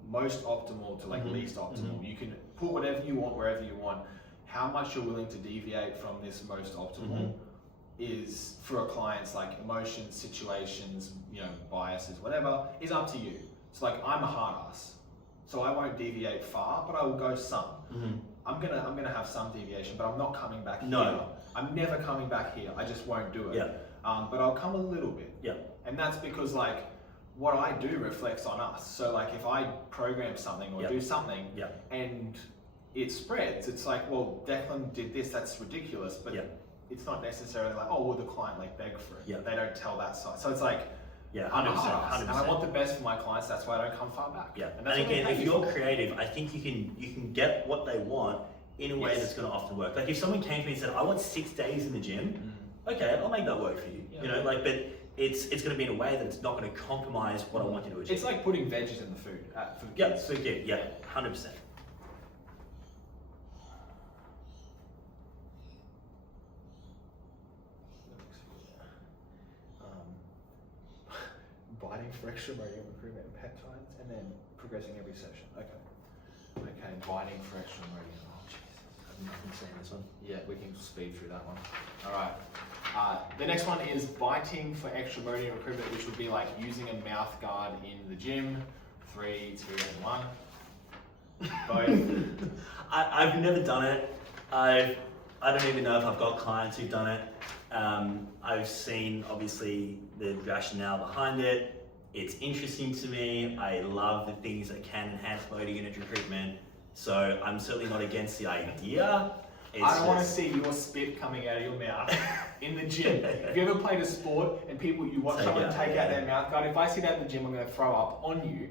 most optimal to like least optimal. You can put whatever you want wherever you want. How much you're willing to deviate from this most optimal is for a client's like emotions, situations, you know, biases, whatever, is up to you. So like I'm a hard ass. So I won't deviate far, but I will go some. I'm gonna have some deviation, but I'm not coming back here. I'm never coming back here. I just won't do it. But I'll come a little bit. And that's because like what I do reflects on us. So like if I program something or do something and it spreads, it's like, well, Deklan did this, that's ridiculous, but it's not necessarily like, oh, well, the client like begged for it. They don't tell that side. So it's like, 100%. And I want the best for my clients. That's why I don't come far back. And again, if you're creative, I think you can get what they want in a way that's going to often work. Like if someone came to me and said, I want 6 days in the gym, okay, I'll make that work for you. You know, like, but it's going to be in a way that it's not going to compromise what I want you to achieve. It's like putting veggies in the food. Food kit. 100%. Biting for extra modium, recruitment and peptides, and then progressing every session. Okay, biting for extra modium. Oh, Jesus. I've nothing saying this one. Yeah, we can speed through that one. All right. The next one is biting for extra modium recruitment, which would be like using a mouth guard in the gym. 3, 2, and 1. Both. I've never done it. I don't even know if I've got clients who've done it. I've seen obviously the rationale behind it. It's interesting to me. I love the things that can enhance motor unit recruitment. So I'm certainly not against the idea. I don't want to see your spit coming out of your mouth in the gym. If you ever played a sport and you watch someone take out their mouth guard, if I see that in the gym, I'm going to throw up on you.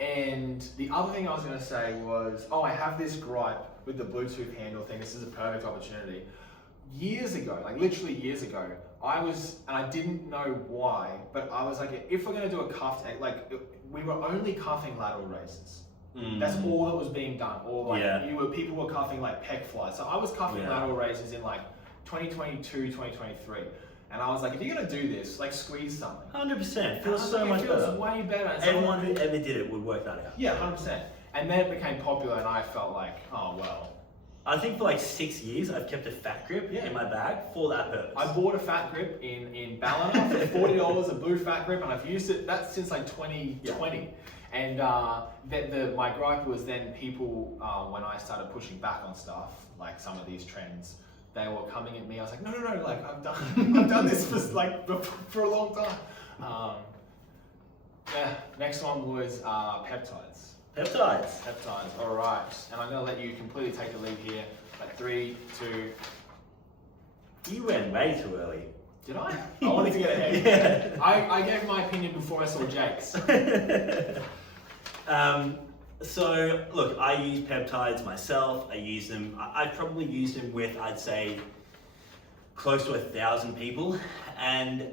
And the other thing I was going to say was, I have this gripe with the Bluetooth handle thing. This is a perfect opportunity. Years ago, like literally years ago, I didn't know why, but I was like, if we're going to do a cuff, we were only cuffing lateral raises. That's all that was being done. Or like people were cuffing like pec flies. So I was cuffing lateral raises in like 2022, 2023. And I was like, if you're gonna do this, like squeeze something. 100%. And Feels I was so like, much it feels better. way better. And so Everyone who ever did it would work that out. yeah, 100%. And then it became popular, and I felt like, oh well. I think for like 6 years, I've kept a fat grip in my bag for that purpose. I bought a fat grip in Ballina for $40, a blue fat grip, and I've used it. That's since like 2020. And my gripe was then people, when I started pushing back on stuff, like some of these trends, they were coming at me. I was like, no, like I've done this for a long time. Next one was peptides. Peptides, all right. And I'm gonna let you completely take the lead here. Like 3, 2. You went way too early. Did I? I wanted to get ahead. Yeah. I gave my opinion before I saw Jake's. So look, I use peptides myself. I use them. I've probably used them with, I'd say, close to 1,000 people, and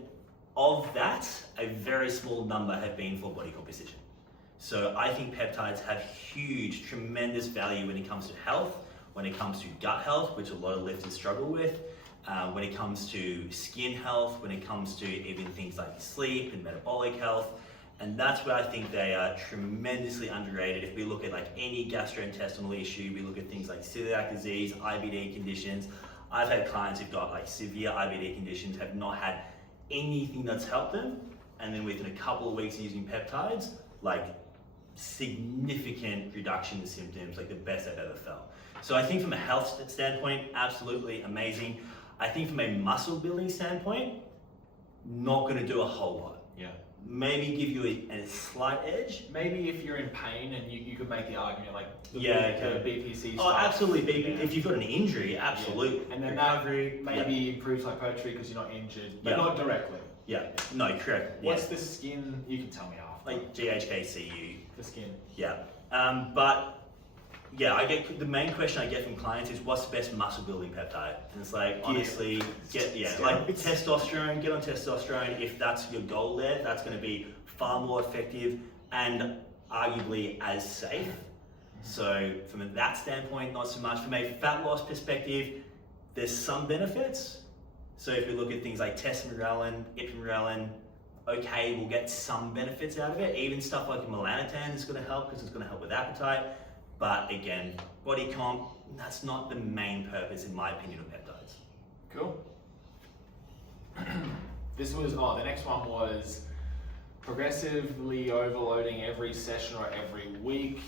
of that, a very small number have been for body composition. So I think peptides have huge, tremendous value when it comes to health, when it comes to gut health, which a lot of lifters struggle with, when it comes to skin health, when it comes to even things like sleep and metabolic health. And that's where I think they are tremendously underrated. If we look at like any gastrointestinal issue, we look at things like celiac disease, IBD conditions. I've had clients who've got like severe IBD conditions, have not had anything that's helped them. And then within a couple of weeks of using peptides, like significant reduction in symptoms, like the best I've ever felt. So I think from a health standpoint, absolutely amazing. I think from a muscle building standpoint, not gonna do a whole lot. Yeah. Maybe give you a slight edge. Maybe if you're in pain, and you could make the argument like the BPC Oh, stuff. absolutely. If you've got an injury, absolutely. Yeah. And then recovery, that maybe improves hypertrophy because you're not injured, but not directly. Yeah, no, correct. What's the skin? You can tell me after. Like GHKCU. The skin. Yeah. But yeah, I get the main question I get from clients is, what's the best muscle building peptide? And it's like, honestly, like testosterone, get on testosterone. If that's your goal there, that's going to be far more effective and arguably as safe. So from that standpoint, not so much. From a fat loss perspective, there's some benefits. So if we look at things like testosterone, ipamorelin, okay, we'll get some benefits out of it. Even stuff like melanotan is going to help because it's going to help with appetite. But again, body comp, that's not the main purpose, in my opinion, of peptides. Cool. The next one was progressively overloading every session or every week,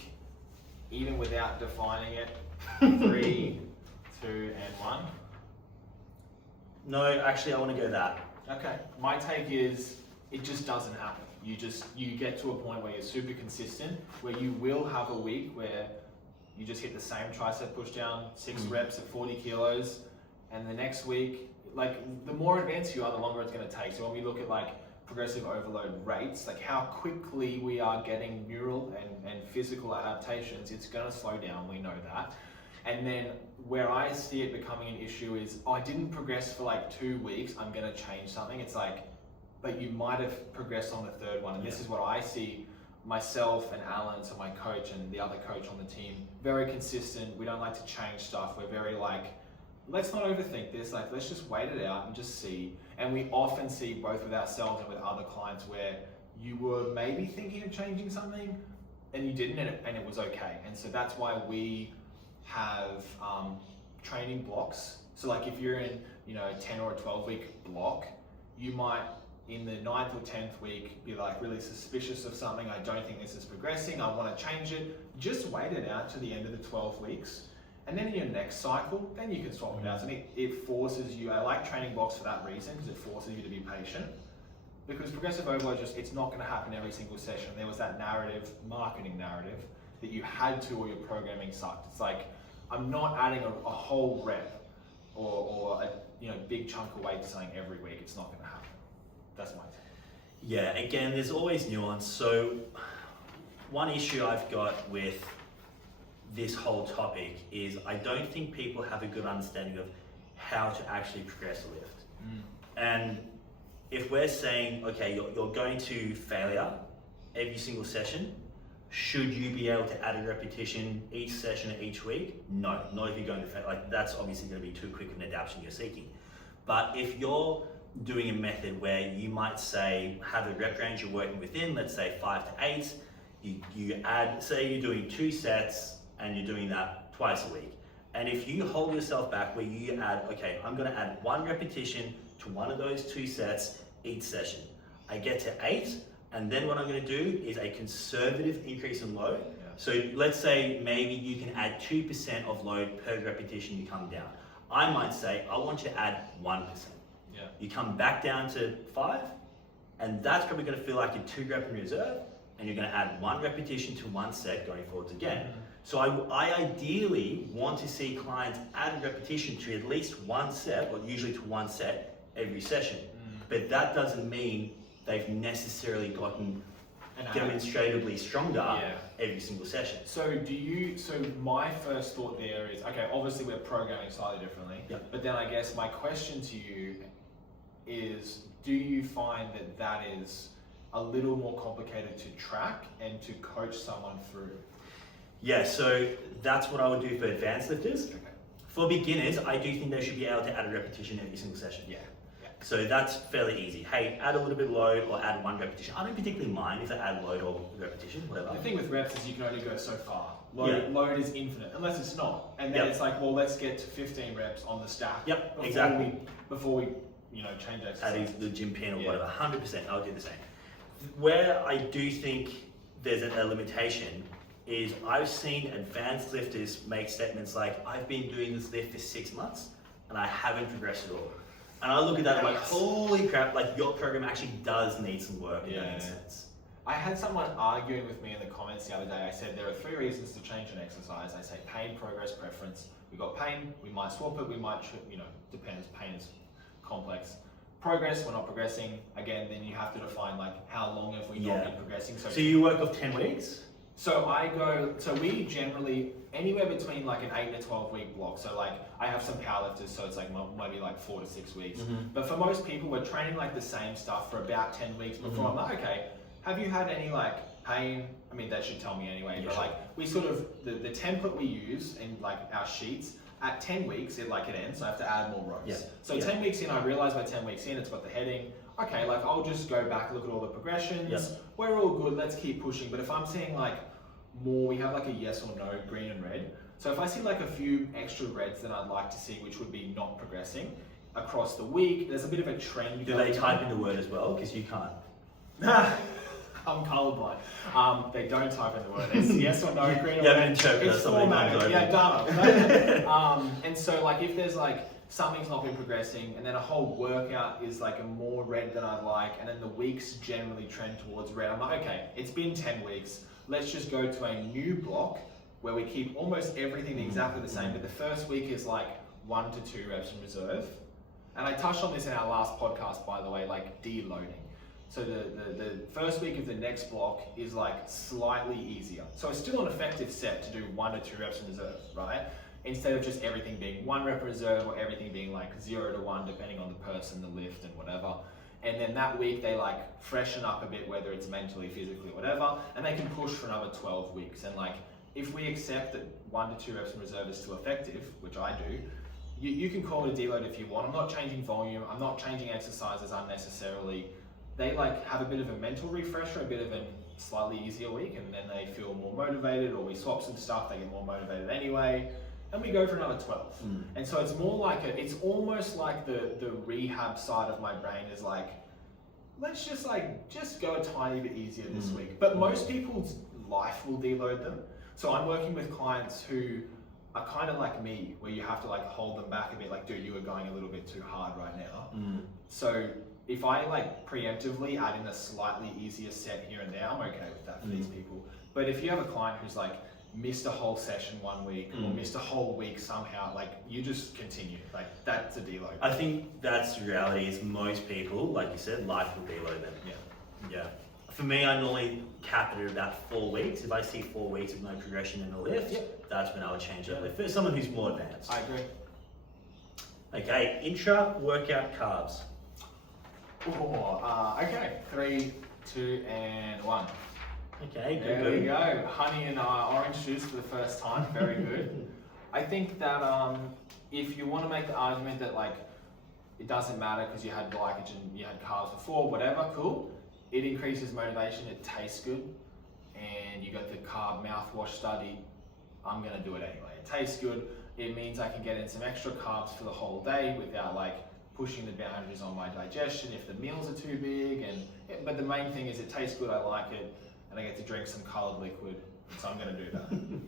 even without defining it. 3, 2, and 1. No, actually, I want to go that. Okay. My take is, it just doesn't happen. You get to a point where you're super consistent, where you will have a week where you just hit the same tricep push down, 6 reps at 40 kilos, and the next week, like the more advanced you are, the longer it's going to take. So when we look at like progressive overload rates, like how quickly we are getting neural and physical adaptations, it's going to slow down, we know that. And then where I see it becoming an issue is, I didn't progress for like 2 weeks, I'm going to change something. It's like, but you might have progressed on the 3rd one. And this is what I see myself and Alan, so my coach, and the other coach on the team, very consistent. We don't like to change stuff. We're very like, let's not overthink this. Like, let's just wait it out and just see. And we often see, both with ourselves and with other clients, where you were maybe thinking of changing something and you didn't, and it was okay. And so that's why we have training blocks. So like if you're in, a 10 or a 12 week block, you might in the 9th or 10th week be like really suspicious of something. I don't think this is progressing, I want to change it. Just wait it out to the end of the 12 weeks. And then in your next cycle, then you can swap it out. So it forces you, I like training blocks for that reason, because it forces you to be patient. Because progressive overload, it's not going to happen every single session. There was that marketing narrative, that you had to, or your programming sucked. It's like, I'm not adding a whole rep or a big chunk of weight to something every week. It's not going to happen. That's my take. Yeah, again, there's always nuance. So one issue I've got with this whole topic is, I don't think people have a good understanding of how to actually progress a lift. And if we're saying, okay, you're going to failure every single session, should you be able to add a repetition each session or each week? No, not if you're going to fail. Like, that's obviously going to be too quick of an adaptation you're seeking. But if you're doing a method where you might say, have a rep range you're working within, let's say 5 to 8, you add, say you're doing 2 sets and you're doing that twice a week. And if you hold yourself back where you add, okay, I'm gonna add 1 repetition to one of those 2 sets each session. I get to 8, and then what I'm gonna do is a conservative increase in load. Yeah. So let's say maybe you can add 2% of load per repetition you come down. I might say, I want you to add 1%. Yeah. You come back down to 5, and that's probably gonna feel like your 2 rep in reserve, and you're gonna add 1 repetition to 1 set going forwards again. So I ideally want to see clients add a repetition to at least 1 set, or usually to 1 set every session. But that doesn't mean they've necessarily gotten demonstratably stronger every single session. So my first thought there is, okay, obviously we're programming slightly differently, but then I guess my question to you is, do you find that that is a little more complicated to track and to coach someone through? Yeah, so that's what I would do for advanced lifters. Okay. For beginners, I do think they should be able to add a repetition every single session. Yeah. So that's fairly easy. Hey, add a little bit of load or add 1 repetition. I don't particularly mind if they add load or repetition, whatever. The thing with reps is you can only go so far. Load is infinite, unless it's not. And then it's like, well, let's get to 15 reps on the stack. Before we change exercise. Adding the gym pin or whatever, 100%, I'll do the same. Where I do think there's a limitation is I've seen advanced lifters make statements like, I've been doing this lift for 6 months and I haven't progressed at all. And I look at that like, holy crap, like your program actually does need some work, if that makes sense. I had someone arguing with me in the comments the other day. I said there are 3 reasons to change an exercise. I say pain, progress, preference. We got pain, we might swap it, we might, depends, pain is complex. Progress, we're not progressing. Again, then you have to define like how long have we not been progressing. So you work off 10 weeks? So we generally, anywhere between like an 8 to 12 week block. So like I have some powerlifters, so it's like maybe like 4 to 6 weeks. But for most people, we're training like the same stuff for about 10 weeks before I'm like, okay, have you had any like pain? I mean, that should tell me anyway, but like we sort of, the template we use in like our sheets, at 10 weeks, it ends, so I have to add more rows. 10 weeks in, I realize by 10 weeks in, it's got the heading. Okay, like I'll just go back, look at all the progressions. We're all good, let's keep pushing. But if I'm seeing like more, we have like a yes or no, green and red. So if I see like a few extra reds that I'd like to see, which would be not progressing across the week, there's a bit of a trend. Do they type in the word as well? Because you can't. I'm colorblind. They don't type in the word. It's yes or no, green or red. It's formatted. Done. And so like if there's like something's not been progressing, and then a whole workout is like a more red than I'd like, and then the weeks generally trend towards red, I'm like, okay, it's been 10 weeks. Let's just go to a new block where we keep almost everything exactly the same, but the first week is like 1 to 2 reps in reserve. And I touched on this in our last podcast, by the way, like deloading. So the first week of the next block is like slightly easier. So it's still an effective set to do 1 to 2 reps in reserve, right? Instead of just everything being 1 rep reserve or everything being like 0 to 1, depending on the person, the lift and whatever. And then that week they like freshen up a bit, whether it's mentally, physically, whatever, and they can push for another 12 weeks. And like, if we accept that 1 to 2 reps in reserve is still effective, which I do, you can call it a deload if you want. I'm not changing volume, I'm not changing exercises unnecessarily. They like have a bit of a mental refresher, a bit of a slightly easier week, and then they feel more motivated, or we swap some stuff, they get more motivated anyway. And we go for another 12. And so it's more like it's almost like the rehab side of my brain is like, let's just go a tiny bit easier this week. But most people's life will deload them. So I'm working with clients who are kind of like me, where you have to like hold them back a bit, like, dude, you are going a little bit too hard right now. So if I like preemptively add in a slightly easier set here and there, I'm okay with that for these people. But if you have a client who's like, missed a whole session 1 week or missed a whole week somehow, like you just continue, like that's a deload. I think that's the reality is most people, like you said, life will deload them. Yeah. For me, I normally cap it at about 4 weeks. If I see 4 weeks of no progression in the lift, that's when I would change that lift for someone who's more advanced. I agree. Okay, intra-workout carbs. Okay, 3, 2, and 1. Okay, good. There we go. Honey and orange juice for the first time. Very good. I think that if you want to make the argument that like it doesn't matter because you had glycogen, you had carbs before, whatever, cool. It increases motivation, it tastes good, and you got the carb mouthwash study. I'm gonna do it anyway. It tastes good. It means I can get in some extra carbs for the whole day without like pushing the boundaries on my digestion if the meals are too big. But the main thing is it tastes good, I like it, and I get to drink some colored liquid. So I'm gonna do that.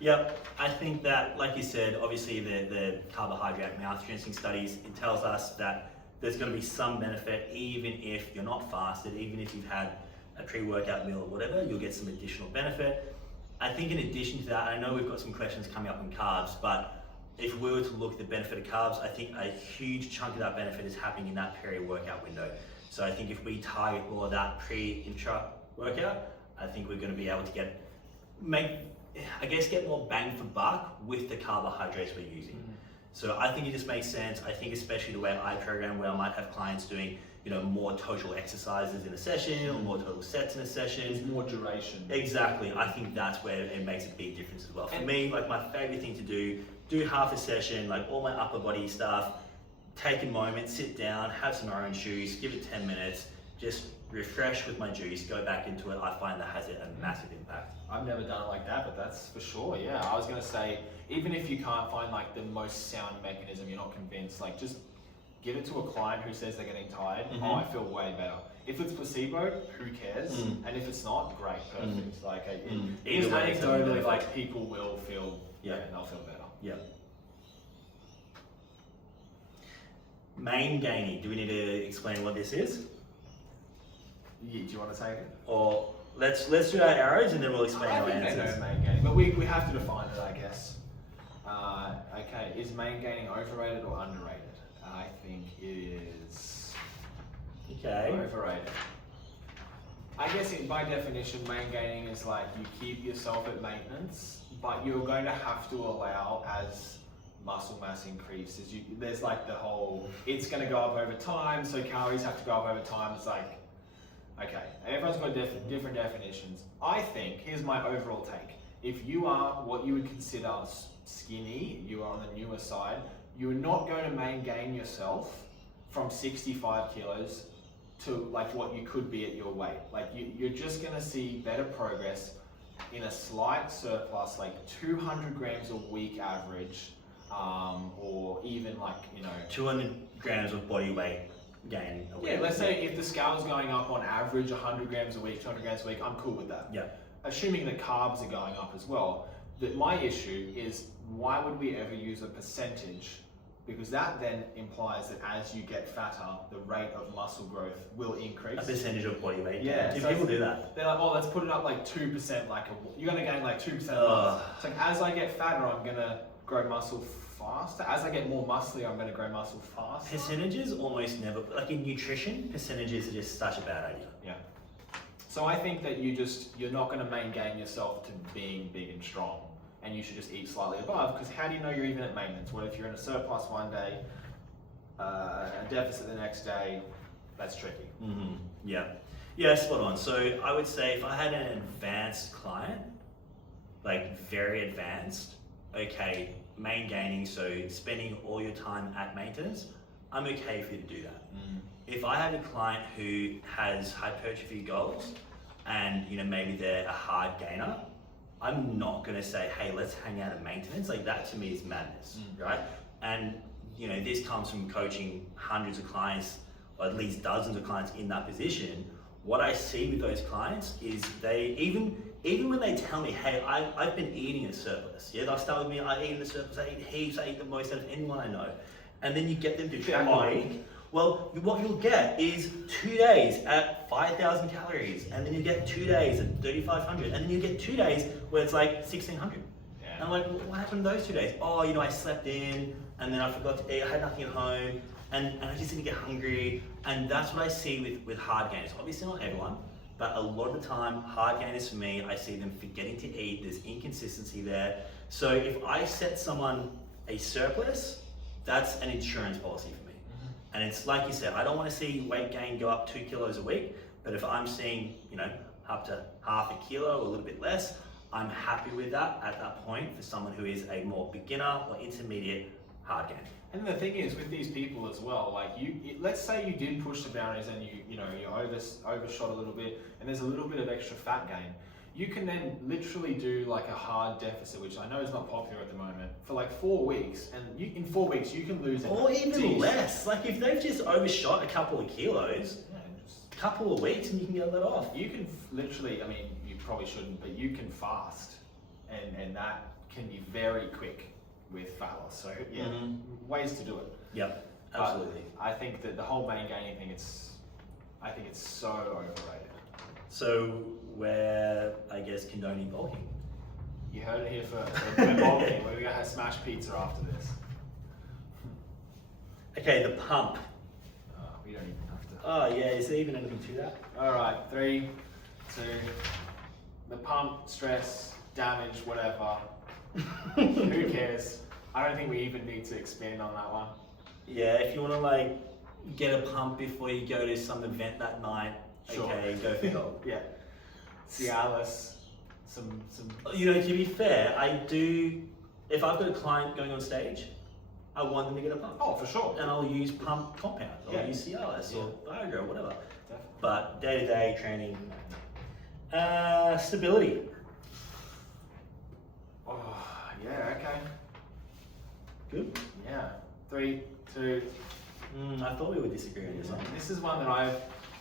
Yep, I think that, like you said, obviously the carbohydrate mouth rinsing studies, it tells us that there's going to be some benefit even if you're not fasted, even if you've had a pre-workout meal or whatever, you'll get some additional benefit. I think in addition to that, I know we've got some questions coming up on carbs, but if we were to look at the benefit of carbs, I think a huge chunk of that benefit is happening in that peri-workout window. So I think if we target more of that pre-intra workout, I think we're going to be able to get more bang for buck with the carbohydrates we're using. So I think it just makes sense. I think especially the way I program, where I might have clients doing, more total exercises in a session or more total sets in a session. It's more duration. Exactly. I think that's where it makes a big difference as well. For me, like my favorite thing to do half a session, like all my upper body stuff, take a moment, sit down, have some orange juice, give it 10 minutes, just refresh with my juice, go back into it. I find that has a massive impact. I've never done it like that, but that's for sure. Yeah, I was gonna say, even if you can't find like the most sound mechanism, you're not convinced, like just give it to a client who says they're getting tired. Oh, I feel way better. If it's placebo, who cares? And if it's not, great, perfect. Like it's anecdotally, like people will feel, and they'll feel better. Yeah. Main gaining. Do we need to explain what this is? Yeah, do you want to take it? Or let's do our arrows and then we'll explain our answers. I think they know main gaining, but we have to define it, I guess. Okay, is main gaining overrated or underrated? I think it is overrated. I guess by definition, main gaining is like you keep yourself at maintenance, but you're going to have to allow as muscle mass increases. There's like the whole, it's going to go up over time, so calories have to go up over time. It's like, okay, everyone's got different definitions. I think, here's my overall take. If you are what you would consider skinny, you are on the newer side, you're not going to main gain yourself from 65 kilos to like what you could be at your weight. Like you're just going to see better progress in a slight surplus, like 200 grams a week average, or even like, 200 grams of body weight gain a week. Yeah, let's say if the scale's going up on average 100 grams a week, 200 grams a week, I'm cool with that. Yeah. Assuming the carbs are going up as well. My issue is, why would we ever use a percentage? Because that then implies that as you get fatter, the rate of muscle growth will increase. A percentage of body weight. Yeah. Do people do that? They're like, oh, let's put it up like 2%, you're gonna gain like 2% of mass. It's like, as I get fatter, I'm gonna grow muscle faster. As I get more muscly, I'm gonna grow muscle faster. Percentages almost never, like in nutrition, percentages are just such a bad idea. Yeah. So I think that you're not gonna main gain yourself to being big and strong. And you should just eat slightly above, because how do you know you're even at maintenance? What if you're in a surplus one day, a deficit the next day? That's tricky. Yeah, spot on. So I would say if I had an advanced client, like very advanced, okay, main gaining, so spending all your time at maintenance, I'm okay for you to do that. If I have a client who has hypertrophy goals and maybe they're a hard gainer, I'm not going to say, hey, let's hang out at maintenance. Like that to me is madness, right? And this comes from coaching hundreds of clients, or at least dozens of clients in that position. What I see with those clients is they, even when they tell me, hey, I've been eating a surplus. Yeah, they'll start with me, I eat in the surplus, I eat heaps, I eat the most out of anyone I know. And then you get them to track a week. Well, what you'll get is 2 days at 5,000 calories, and then you get 2 days at 3,500, and then you get 2 days where it's like 1,600. Yeah. And I'm like, well, what happened to those 2 days? Oh, I slept in, and then I forgot to eat, I had nothing at home, and I just didn't get hungry. And that's what I see with hard gainers. Obviously not everyone, but a lot of the time, hard gainers for me, I see them forgetting to eat, there's inconsistency there. So if I set someone a surplus, that's an insurance policy for me. And it's like you said, I don't want to see weight gain go up 2 kilos a week, but if I'm seeing, up to half a kilo or a little bit less, I'm happy with that at that point for someone who is a more beginner or intermediate hard gain. And the thing is with these people as well, like let's say you did push the boundaries and you overshot a little bit, and there's a little bit of extra fat gain. You can then literally do like a hard deficit, which I know is not popular at the moment, for like 4 weeks, and in 4 weeks you can lose. Or even less. Like if they've just overshot a couple of kilos, a couple of weeks, and you can get that off. You can literally, I mean, you probably shouldn't, but you can fast, and that can be very quick with fat loss. So yeah, ways to do it. Yep, absolutely. But I think that the whole main gaining thing, I think it's so overrated. So we're, I guess, condoning bulking. You heard it here first. We're bulking. We're gonna have smash pizza after this. Okay, the pump. We don't even have to. Oh yeah, is there even anything to that? All right, 3, 2. The pump, stress, damage, whatever. Who cares? I don't think we even need to expand on that one. Yeah, if you want to like get a pump before you go to some event that night, Sure. Okay, go for it. Yeah. Cialis, some. You know, to be fair, I do. If I've got a client going on stage, I want them to get a pump. Oh, for sure. And I'll use pump compounds. I'll use Cialis or Viagra or whatever. Definitely. But day-to-day training, stability. Oh, yeah. Okay. Good. Yeah. 3, 2. I thought we would disagree on this one. This is one that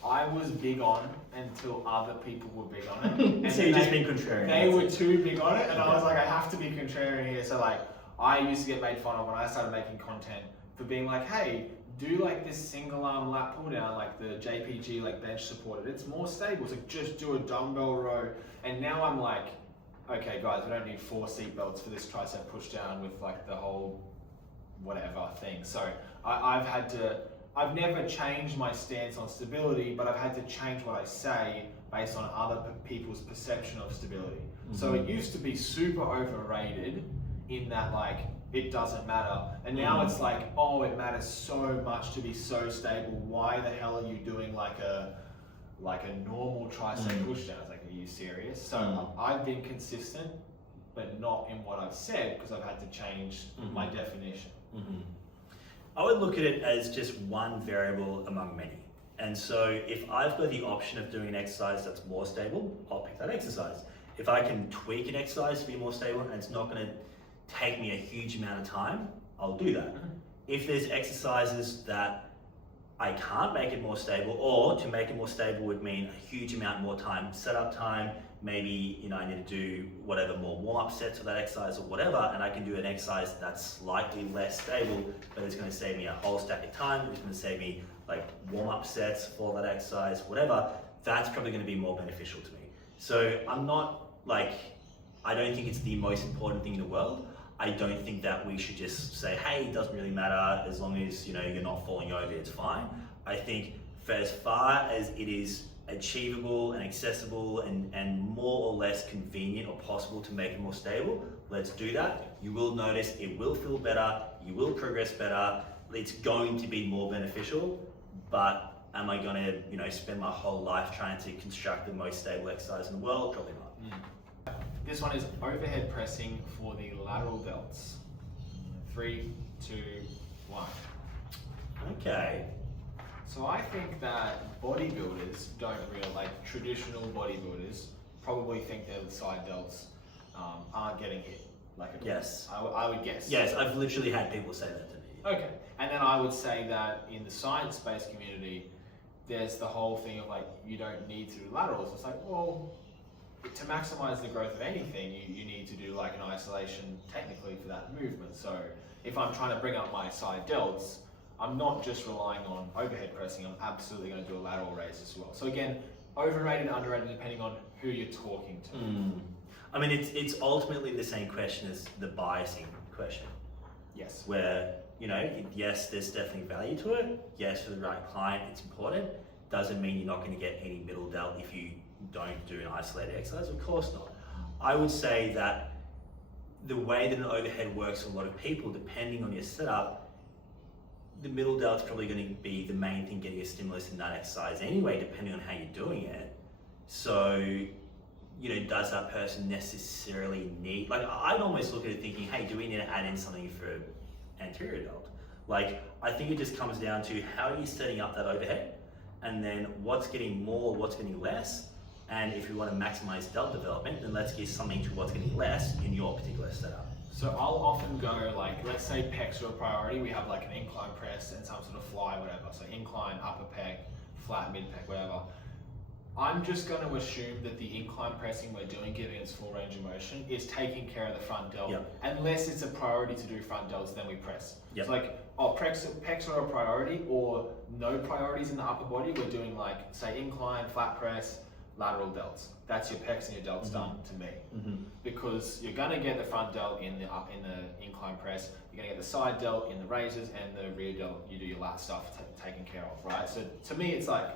I was big on until other people were big on it. And So you've just been contrarian. They were too big on it, and I was like, I have to be contrarian here. So like, I used to get made fun of when I started making content for being like, hey, do like this single arm lat pull down, like the JPG, like bench supported. It's more stable. So just do a dumbbell row. And now I'm like, okay, guys, we don't need 4 seat belts for this tricep push down with like the whole whatever thing. So I've never changed my stance on stability, but I've had to change what I say based on other people's perception of stability. So it used to be super overrated in that like, it doesn't matter. And now it's like, oh, it matters so much to be so stable. Why the hell are you doing like a normal tricep push down? It's like, are you serious? So I've been consistent, but not in what I've said, because I've had to change my definition. I would look at it as just one variable among many. And so if I've got the option of doing an exercise that's more stable, I'll pick that exercise. If I can tweak an exercise to be more stable and it's not going to take me a huge amount of time, I'll do that. If there's exercises that I can't make it more stable, or to make it more stable would mean a huge amount more time, setup time, maybe I need to do whatever more warm-up sets for that exercise or whatever, and I can do an exercise that's slightly less stable, but it's going to save me a whole stack of time, it's going to save me like warm-up sets for that exercise, whatever, that's probably going to be more beneficial to me. So I'm not like, I don't think it's the most important thing in the world. I don't think that we should just say, hey, it doesn't really matter, as long as you're not falling over, it's fine. I think for as far as it is achievable and accessible and more or less convenient or possible to make it more stable, let's do that. You will notice it will feel better, you will progress better, it's going to be more beneficial, but am I going to spend my whole life trying to construct the most stable exercise in the world? Probably not. This one is overhead pressing for the lateral delts. 3, 2, 1. Okay. So I think that bodybuilders don't really, like traditional bodybuilders, probably think their side delts aren't getting hit. Like yes. I would guess. Yes, I've literally had people say that to me. Okay. And then I would say that in the science-based community, there's the whole thing of like, you don't need to do laterals. It's like, well, to maximize the growth of anything, you need to do like an isolation technically for that movement. So if I'm trying to bring up my side delts, I'm not just relying on overhead pressing, I'm absolutely going to do a lateral raise as well. So again, overrated, underrated, depending on who you're talking to. I mean, it's ultimately the same question as the biasing question. Yes. Where, yes, there's definitely value to it. Yes, for the right client, it's important. Doesn't mean you're not going to get any middle delt if you don't do an isolated exercise. Of course not. I would say that the way that an overhead works for a lot of people, depending on your setup, the middle delt's probably going to be the main thing getting a stimulus in that exercise anyway, depending on how you're doing it. So, does that person necessarily need, like I'd almost look at it thinking, hey, do we need to add in something for anterior delt. Like, I think it just comes down to how are you setting up that overhead, and then what's getting more, what's getting less, and if you want to maximize delt development, then let's give something to what's getting less in your particular setup. So I'll often go like, let's say pecs are a priority, we have like an incline press and some sort of fly, whatever. So incline, upper pec, flat, mid pec, whatever. I'm just going to assume that the incline pressing we're doing, given its full range of motion, is taking care of the front delt. Yep. Unless it's a priority to do front delts, then we press. Yep. It's like, oh, pecs are a priority, or no priorities in the upper body. We're doing like, say, incline, flat press, lateral delts. That's your pecs and your delts done to me. Because you're going to get the front delt in the incline press, you're going to get the side delt in the raises, and the rear delt, you do your lat stuff taken care of, right? So to me, it's like,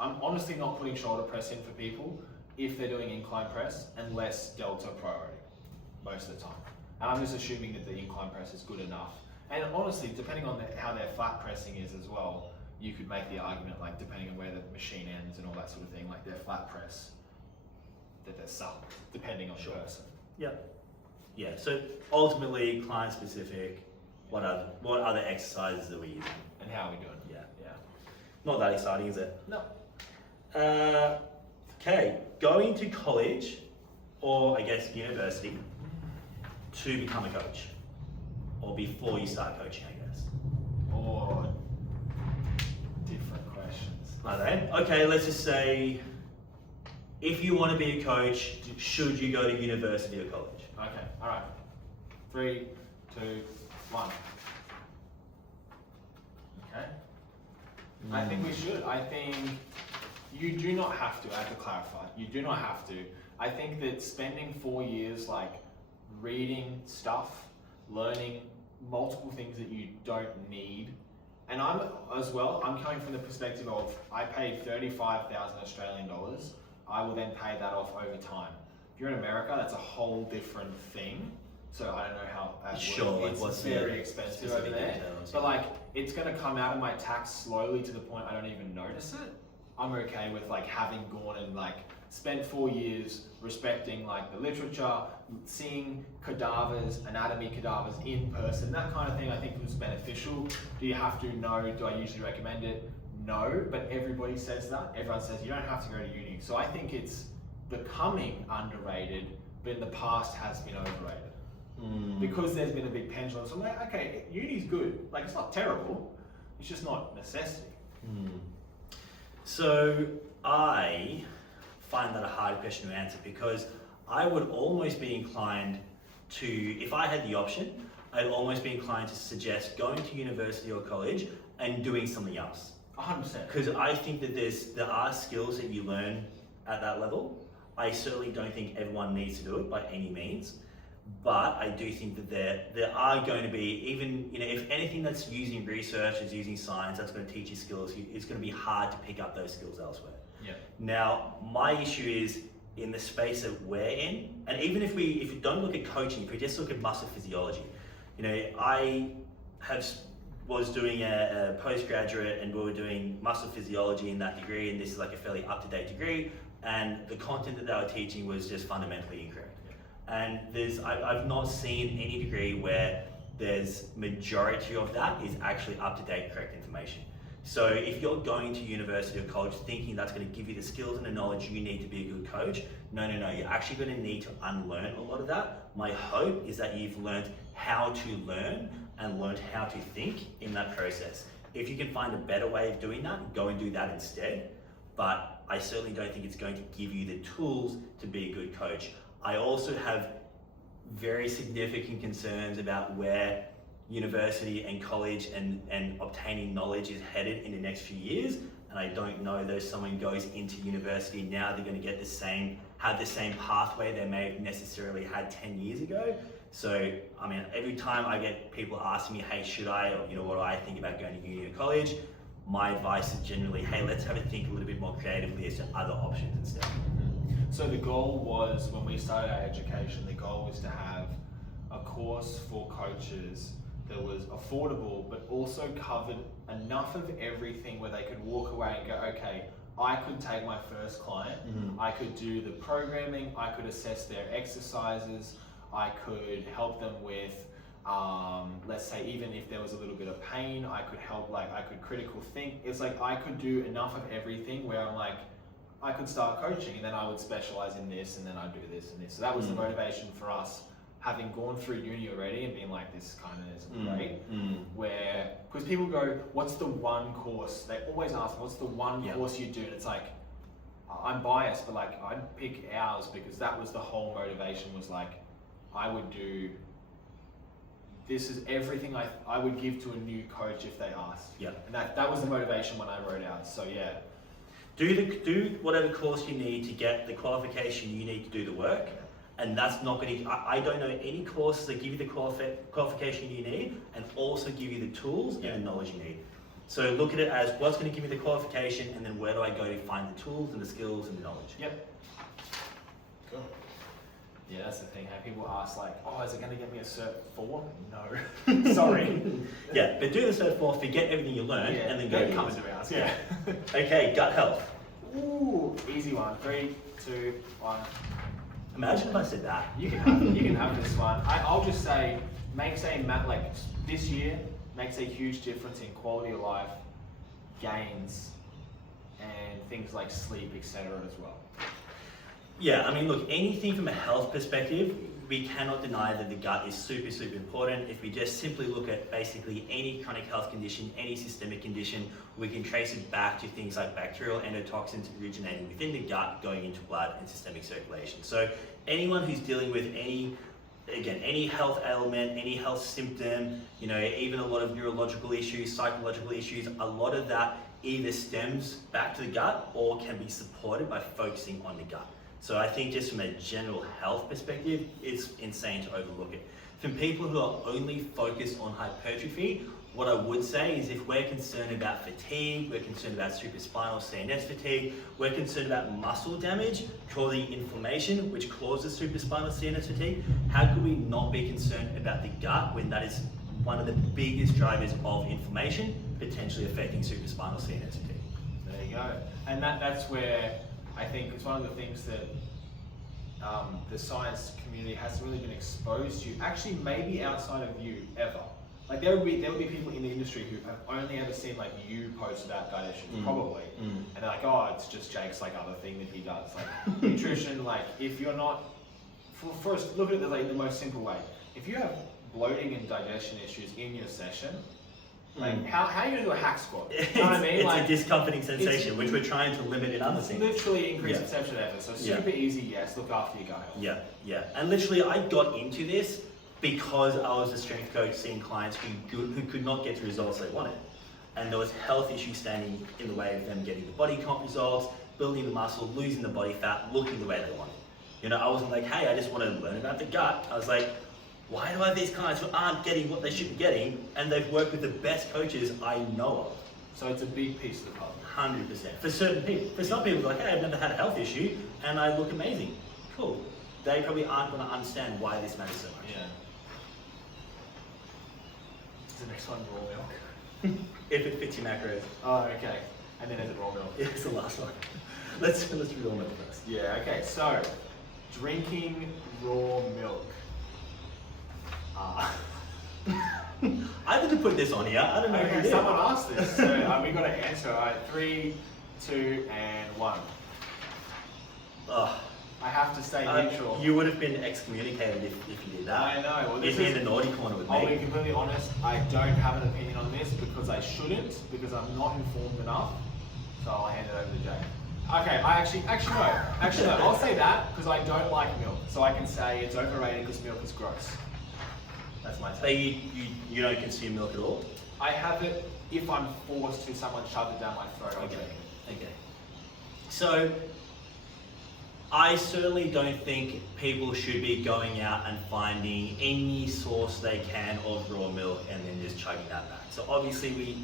I'm honestly not putting shoulder press in for people if they're doing incline press, unless delts are priority most of the time. And I'm just assuming that the incline press is good enough. And honestly, depending on how their flat pressing is as well, you could make the argument, like depending on where the machine ends and all that sort of thing, like their flat press, that they're sub, depending on the person. Yeah, so ultimately client specific, what other exercises are we using? And how are we doing? Yeah. Not that exciting, is it? No. Okay, going to college, or I guess university, to become a coach, or before you start coaching, I guess. Or different questions. Are they? Okay, let's just say, if you want to be a coach, should you go to university or college? Okay, all right. 3, 2, 1. Okay. I think we should. I think you do not have to, I have to clarify, you do not have to. I think that spending 4 years like reading stuff, learning multiple things that you don't need, and I'm coming from the perspective of, I paid 35,000 Australian dollars, I will then pay that off over time. If you're in America, that's a whole different thing. So I don't know how that works. It's very expensive over there. But like, it's gonna come out of my tax slowly to the point I don't even notice it. I'm okay with like having gone and like spent 4 years respecting like the literature, seeing cadavers, anatomy cadavers in person, that kind of thing. I think was beneficial. Do you have to? No. Do I usually recommend it? No, but everybody says that. Everyone says you don't have to go to uni. So I think it's becoming underrated, but in the past has been overrated. Because there's been a big pendulum. So I'm like, okay, uni's good. Like, it's not terrible. It's just not necessity. So I find that a hard question to answer, because I would almost be inclined to, if I had the option, I'd almost be inclined to suggest going to university or college and doing something else. 100%. Because I think that there are skills that you learn at that level. I certainly don't think everyone needs to do it by any means. But I do think that there are going to be, even, if anything that's using research, is using science, that's going to teach you skills, it's going to be hard to pick up those skills elsewhere. Yeah. Now, my issue is in the space that we're in, and even if you don't look at coaching, if we just look at muscle physiology, I was doing a postgraduate, and we were doing muscle physiology in that degree, and this is like a fairly up-to-date degree, and the content that they were teaching was just fundamentally incorrect. And I've not seen any degree where there's majority of that is actually up-to-date correct information. So if you're going to university or college thinking that's going to give you the skills and the knowledge you need to be a good coach, no, you're actually going to need to unlearn a lot of that. My hope is that you've learned how to learn and learned how to think in that process. If you can find a better way of doing that, go and do that instead. But I certainly don't think it's going to give you the tools to be a good coach. I also have very significant concerns about where university and college and obtaining knowledge is headed in the next few years. And I don't know that if someone goes into university now, they're going to get have the same pathway they may have necessarily had 10 years ago. So, I mean, every time I get people asking me, hey, should I, or what do I think about going to uni or college? My advice is generally, hey, let's have a think a little bit more creatively as to other options instead. So the goal was, when we started our education, the goal was to have a course for coaches that was affordable, but also covered enough of everything where they could walk away and go, okay, I could take my first client, I could do the programming, I could assess their exercises, I could help them with let's say even if there was a little bit of pain, I could help, like I could critical think. It's like I could do enough of everything where I'm like, I could start coaching and then I would specialize in this and then I'd do this and this. So that was the motivation for us, having gone through uni already and being like, this kind of isn't great. Where, because people go, what's the one course? They always ask me, what's the one course you do? And it's like, I'm biased, but like I'd pick ours because that was the whole motivation, was like, I would do, this is everything I would give to a new coach if they asked. Yeah. And that was the motivation when I wrote out. So yeah. Do whatever course you need to get the qualification you need to do the work. And that's not going to, I don't know any courses that give you the qualification you need and also give you the tools and the knowledge you need. So look at it as what's going to give me the qualification and then where do I go to find the tools and the skills and the knowledge. Yep. Cool. Yeah, that's the thing. How people ask like, oh, is it going to get me a Cert 4? No. Sorry. Yeah, but do the Cert 4, forget everything you learned, and then go come into ours. Yeah. Okay, gut health. Ooh, easy one. 3, 2, 1. Imagine if I said that. You can have this one. I'll just say, like this year makes a huge difference in quality of life, gains, and things like sleep, etc. as well. Yeah, I mean, look, anything from a health perspective, we cannot deny that the gut is super, super important. If we just simply look at basically any chronic health condition, any systemic condition, we can trace it back to things like bacterial endotoxins originating within the gut, going into blood and systemic circulation. So anyone who's dealing with any health ailment, any health symptom, even a lot of neurological issues, psychological issues, a lot of that either stems back to the gut or can be supported by focusing on the gut. So I think just from a general health perspective, it's insane to overlook it. For people who are only focused on hypertrophy, what I would say is if we're concerned about fatigue, we're concerned about supraspinal CNS fatigue, we're concerned about muscle damage causing inflammation, which causes supraspinal CNS fatigue, how could we not be concerned about the gut when that is one of the biggest drivers of inflammation, potentially affecting supraspinal CNS fatigue? There you go. And that's where I think it's one of the things that the science community hasn't really been exposed to, actually maybe outside of you ever. Like there would be people in the industry who have only ever seen like you post about gut issues, probably. And they're like, oh, it's just Jake's like other thing that he does. Like nutrition, like if you're not, first look at it like the most simple way. If you have bloating and digestion issues in your session, like how are you gonna do a hack squat? You know what I mean? It's like, a discomforting sensation, which we're trying to limit in other things. Literally increase perception of effort. So super easy, yes, look after your gut health. Yeah. And literally I got into this because I was a strength coach seeing clients who could not get the results they wanted. And there was health issues standing in the way of them getting the body comp results, building the muscle, losing the body fat, looking the way they wanted. I wasn't like, hey, I just want to learn about the gut. I was like, why do I have these clients who aren't getting what they should be getting, and they've worked with the best coaches I know of? So it's a big piece of the puzzle. 100%. For certain people. For some people, like, hey, I've never had a health issue, and I look amazing. Cool. They probably aren't going to understand why this matters so much. Yeah. Is the next one raw milk? If it fits your macros. Oh, okay. And then is it raw milk? Yeah, it's the last one. Let's do raw milk first. Yeah, okay. So, drinking raw milk. I didn't put this on here. I don't know who did. Someone asked this, so we got to answer. All right, 3, 2, and 1. I have to stay neutral. You would have been excommunicated if you did that. I know. Well, You'd be in the naughty corner with me. I'll be completely honest. I don't have an opinion on this because I shouldn't, because I'm not informed enough. So I'll hand it over to Jake. Okay, actually no. I'll say that because I don't like milk, so I can say it's overrated because milk is gross. That's my take. So you don't consume milk at all? I have it if I'm forced to. Someone shoves it down my throat. Okay. So I certainly don't think people should be going out and finding any source they can of raw milk and then just chugging that back. So obviously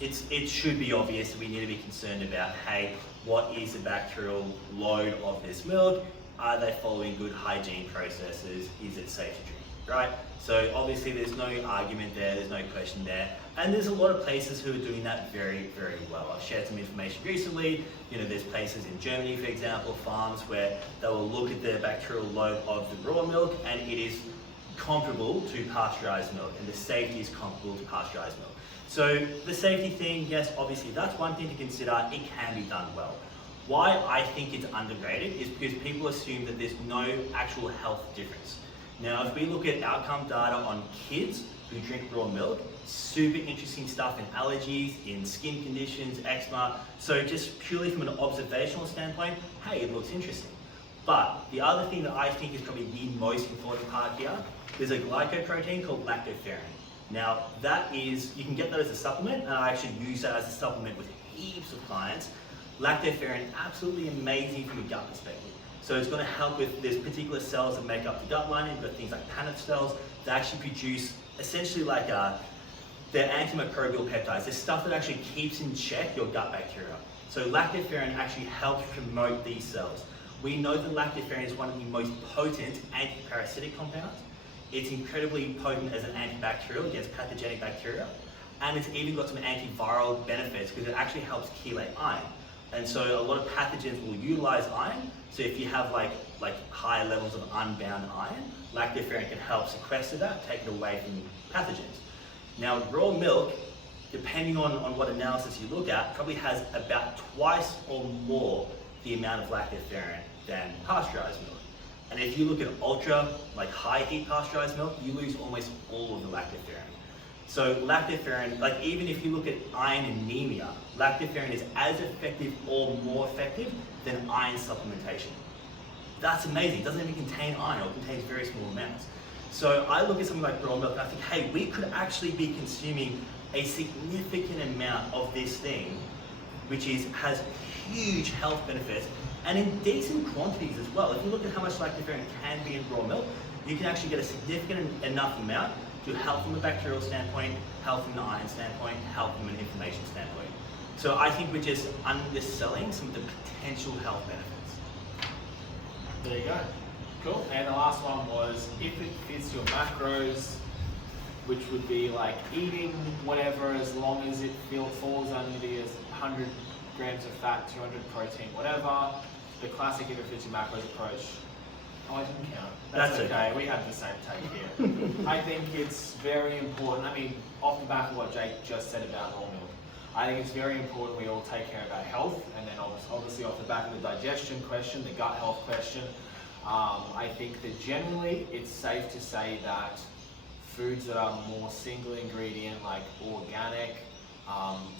it should be obvious that we need to be concerned about, hey, what is the bacterial load of this milk? Are they following good hygiene processes? Is it safe to drink, right? So obviously there's no argument there, there's no question there. And there's a lot of places who are doing that very, very well. I've shared some information recently. There's places in Germany, for example, farms where they will look at the bacterial load of the raw milk and it is comparable to pasteurized milk, and the safety is comparable to pasteurized milk. So the safety thing, yes, obviously that's one thing to consider. It can be done well. Why I think it's underrated is because people assume that there's no actual health difference. Now, if we look at outcome data on kids who drink raw milk, super interesting stuff in allergies, in skin conditions, eczema. So just purely from an observational standpoint, hey, it looks interesting. But the other thing that I think is probably the most important part here, there's a glycoprotein called lactoferrin. Now, that is, you can get that as a supplement, and I actually use that as a supplement with heaps of clients. Lactoferrin, absolutely amazing from a gut perspective. So it's going to help with, there's particular cells that make up the gut lining. You've got things like Paneth cells that actually produce essentially like they're antimicrobial peptides. They're stuff that actually keeps in check your gut bacteria. So lactoferrin actually helps promote these cells. We know that lactoferrin is one of the most potent antiparasitic compounds. It's incredibly potent as an antibacterial against pathogenic bacteria. And it's even got some antiviral benefits because it actually helps chelate iron. And so a lot of pathogens will utilize iron. So if you have like higher levels of unbound iron, lactoferrin can help sequester that, take it away from pathogens. Now, raw milk, depending on what analysis you look at, probably has about twice or more the amount of lactoferrin than pasteurized milk. And if you look at ultra, like high heat pasteurized milk, you lose almost all of the lactoferrin. So lactoferrin, like even if you look at iron anemia, lactoferrin is as effective or more effective than iron supplementation. That's amazing. It doesn't even contain iron, or it contains very small amounts. So I look at something like raw milk and I think, hey, we could actually be consuming a significant amount of this thing, which has huge health benefits and in decent quantities as well. If you look at how much lactoferrin can be in raw milk, you can actually get a significant enough amount to help from a bacterial standpoint, help from an iron standpoint, help from an inflammation standpoint. So I think we're just underselling some of the potential health benefits. There you go. Cool. And the last one was if it fits your macros, which would be like eating whatever as long as it falls under the 100 grams of fat, 200 protein, whatever. The classic if it fits your macros approach. Oh, I didn't count. That's okay. We have the same take here. I think it's very important. I mean, off the back of what Jake just said about raw milk, I think it's very important we all take care of our health, and then obviously off the back of the digestion question, the gut health question, I think that generally it's safe to say that foods that are more single ingredient, like organic,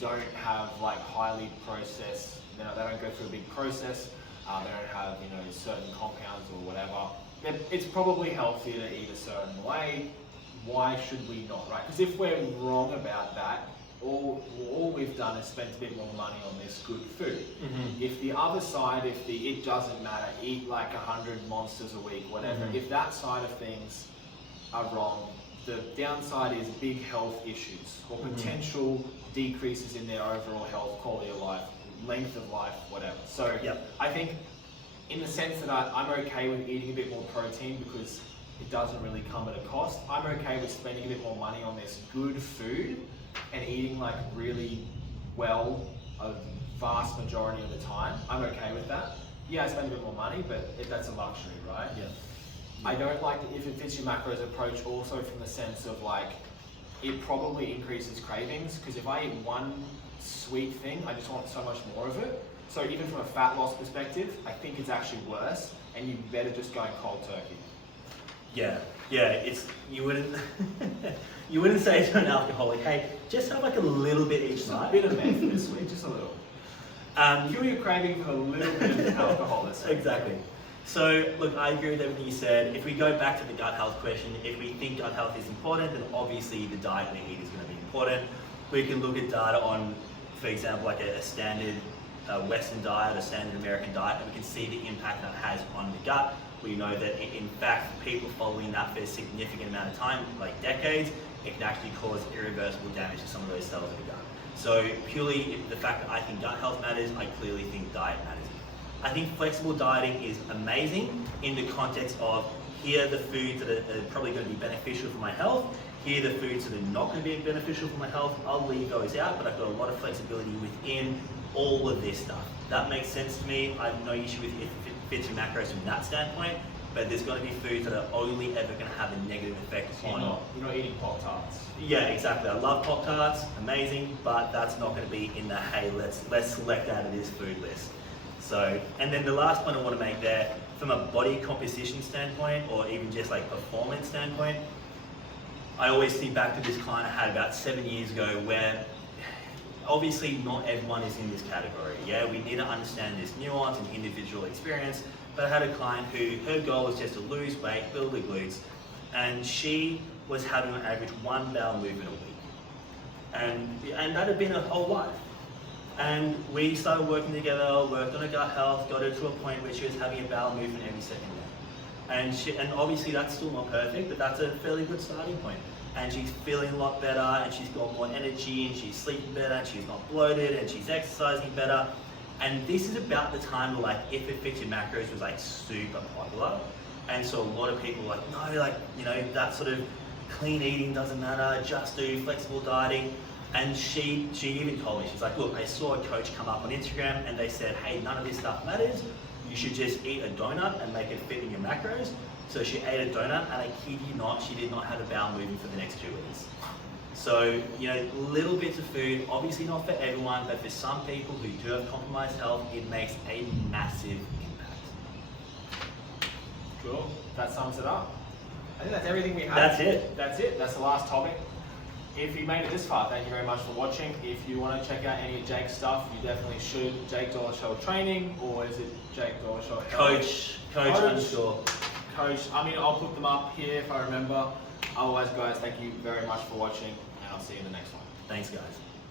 don't have like highly processed, they don't go through a big process, they don't have certain compounds or whatever. It's probably healthier to eat a certain way. Why should we not, right? Because if we're wrong about that, all we've done is spent a bit more money on this good food. Mm-hmm. If the other side, it doesn't matter, eat like 100 monsters a week, whatever, if that side of things are wrong, the downside is big health issues or potential decreases in their overall health, quality of life, length of life, whatever. So I think in the sense that I'm okay with eating a bit more protein because it doesn't really come at a cost. I'm okay with spending a bit more money on this good food and eating like really well a vast majority of the time. I'm okay with that. Yeah, I spend a bit more money, but that's a luxury, right? Yeah. I don't like the if it fits your macros approach also from the sense of like, it probably increases cravings because if I eat one sweet thing, I just want so much more of it. So even from a fat loss perspective, I think it's actually worse and you better just go cold turkey. Yeah, it's, you wouldn't you wouldn't say to an alcoholic, hey, just have like a little bit each night. A bit of meth this week, just a little. Kill your craving with a little bit of alcohol this week. Exactly. So look, I agree with everything you said. If we go back to the gut health question, if we think gut health is important, then obviously the diet we eat is going to be important. We can look at data on, for example, like a standard Western diet, a standard American diet, and we can see the impact that has on the gut. We know that in fact, people following that for a significant amount of time, like decades, it can actually cause irreversible damage to some of those cells in the gut. So purely the fact that I think gut health matters, I clearly think diet matters. I think flexible dieting is amazing in the context of here are the foods that are probably going to be beneficial for my health, here are the foods that are not going to be beneficial for my health, I'll leave those out, but I've got a lot of flexibility within all of this stuff. That makes sense to me. I have no issue with if it fits your macros from that standpoint. but there's going to be foods that are only ever going to have a negative effect on. You're not eating Pop-Tarts. Yeah, exactly. I love Pop-Tarts, amazing, but that's not going to be in the, hey, let's select out of this food list. So, and then the last point I want to make there, from a body composition standpoint, or even just like performance standpoint, I always think back to this client I had about 7 years ago where obviously not everyone is in this category. Yeah, we need to understand this nuance and individual experience, but I had a client who, her goal was just to lose weight, build the glutes, and she was having on average 1 bowel movement a week. And that had been her whole life. And we started working together, worked on her gut health, got her to a point where she was having a bowel movement every second day. And obviously that's still not perfect, but that's a fairly good starting point. And she's feeling a lot better, and she's got more energy, and she's sleeping better, and she's not bloated, and she's exercising better. And this is about the time where, like, If It Fits Your Macros was like super popular. And so a lot of people were like, no, like, you know, that sort of clean eating doesn't matter, just do flexible dieting. And she even told me, she's like, look, I saw a coach come up on Instagram and they said, hey, none of this stuff matters. You should just eat a donut and make it fit in your macros. So she ate a donut, and I kid you not, she did not have a bowel movement for the next 2 weeks. So, you know, little bits of food, obviously not for everyone, but for some people who do have compromised health, it makes a massive impact. Cool. That sums it up. I think that's everything we have. That's it. That's it. That's the last topic. If you made it this far, thank you very much for watching. If you want to check out any of Jake's stuff, you definitely should. Jake Doleschal Training, or is it Jake Doleschal? Coach underscore. Coach. I mean, I'll put them up here if I remember. Otherwise, guys, thank you very much for watching, and I'll see you in the next one. Thanks, guys.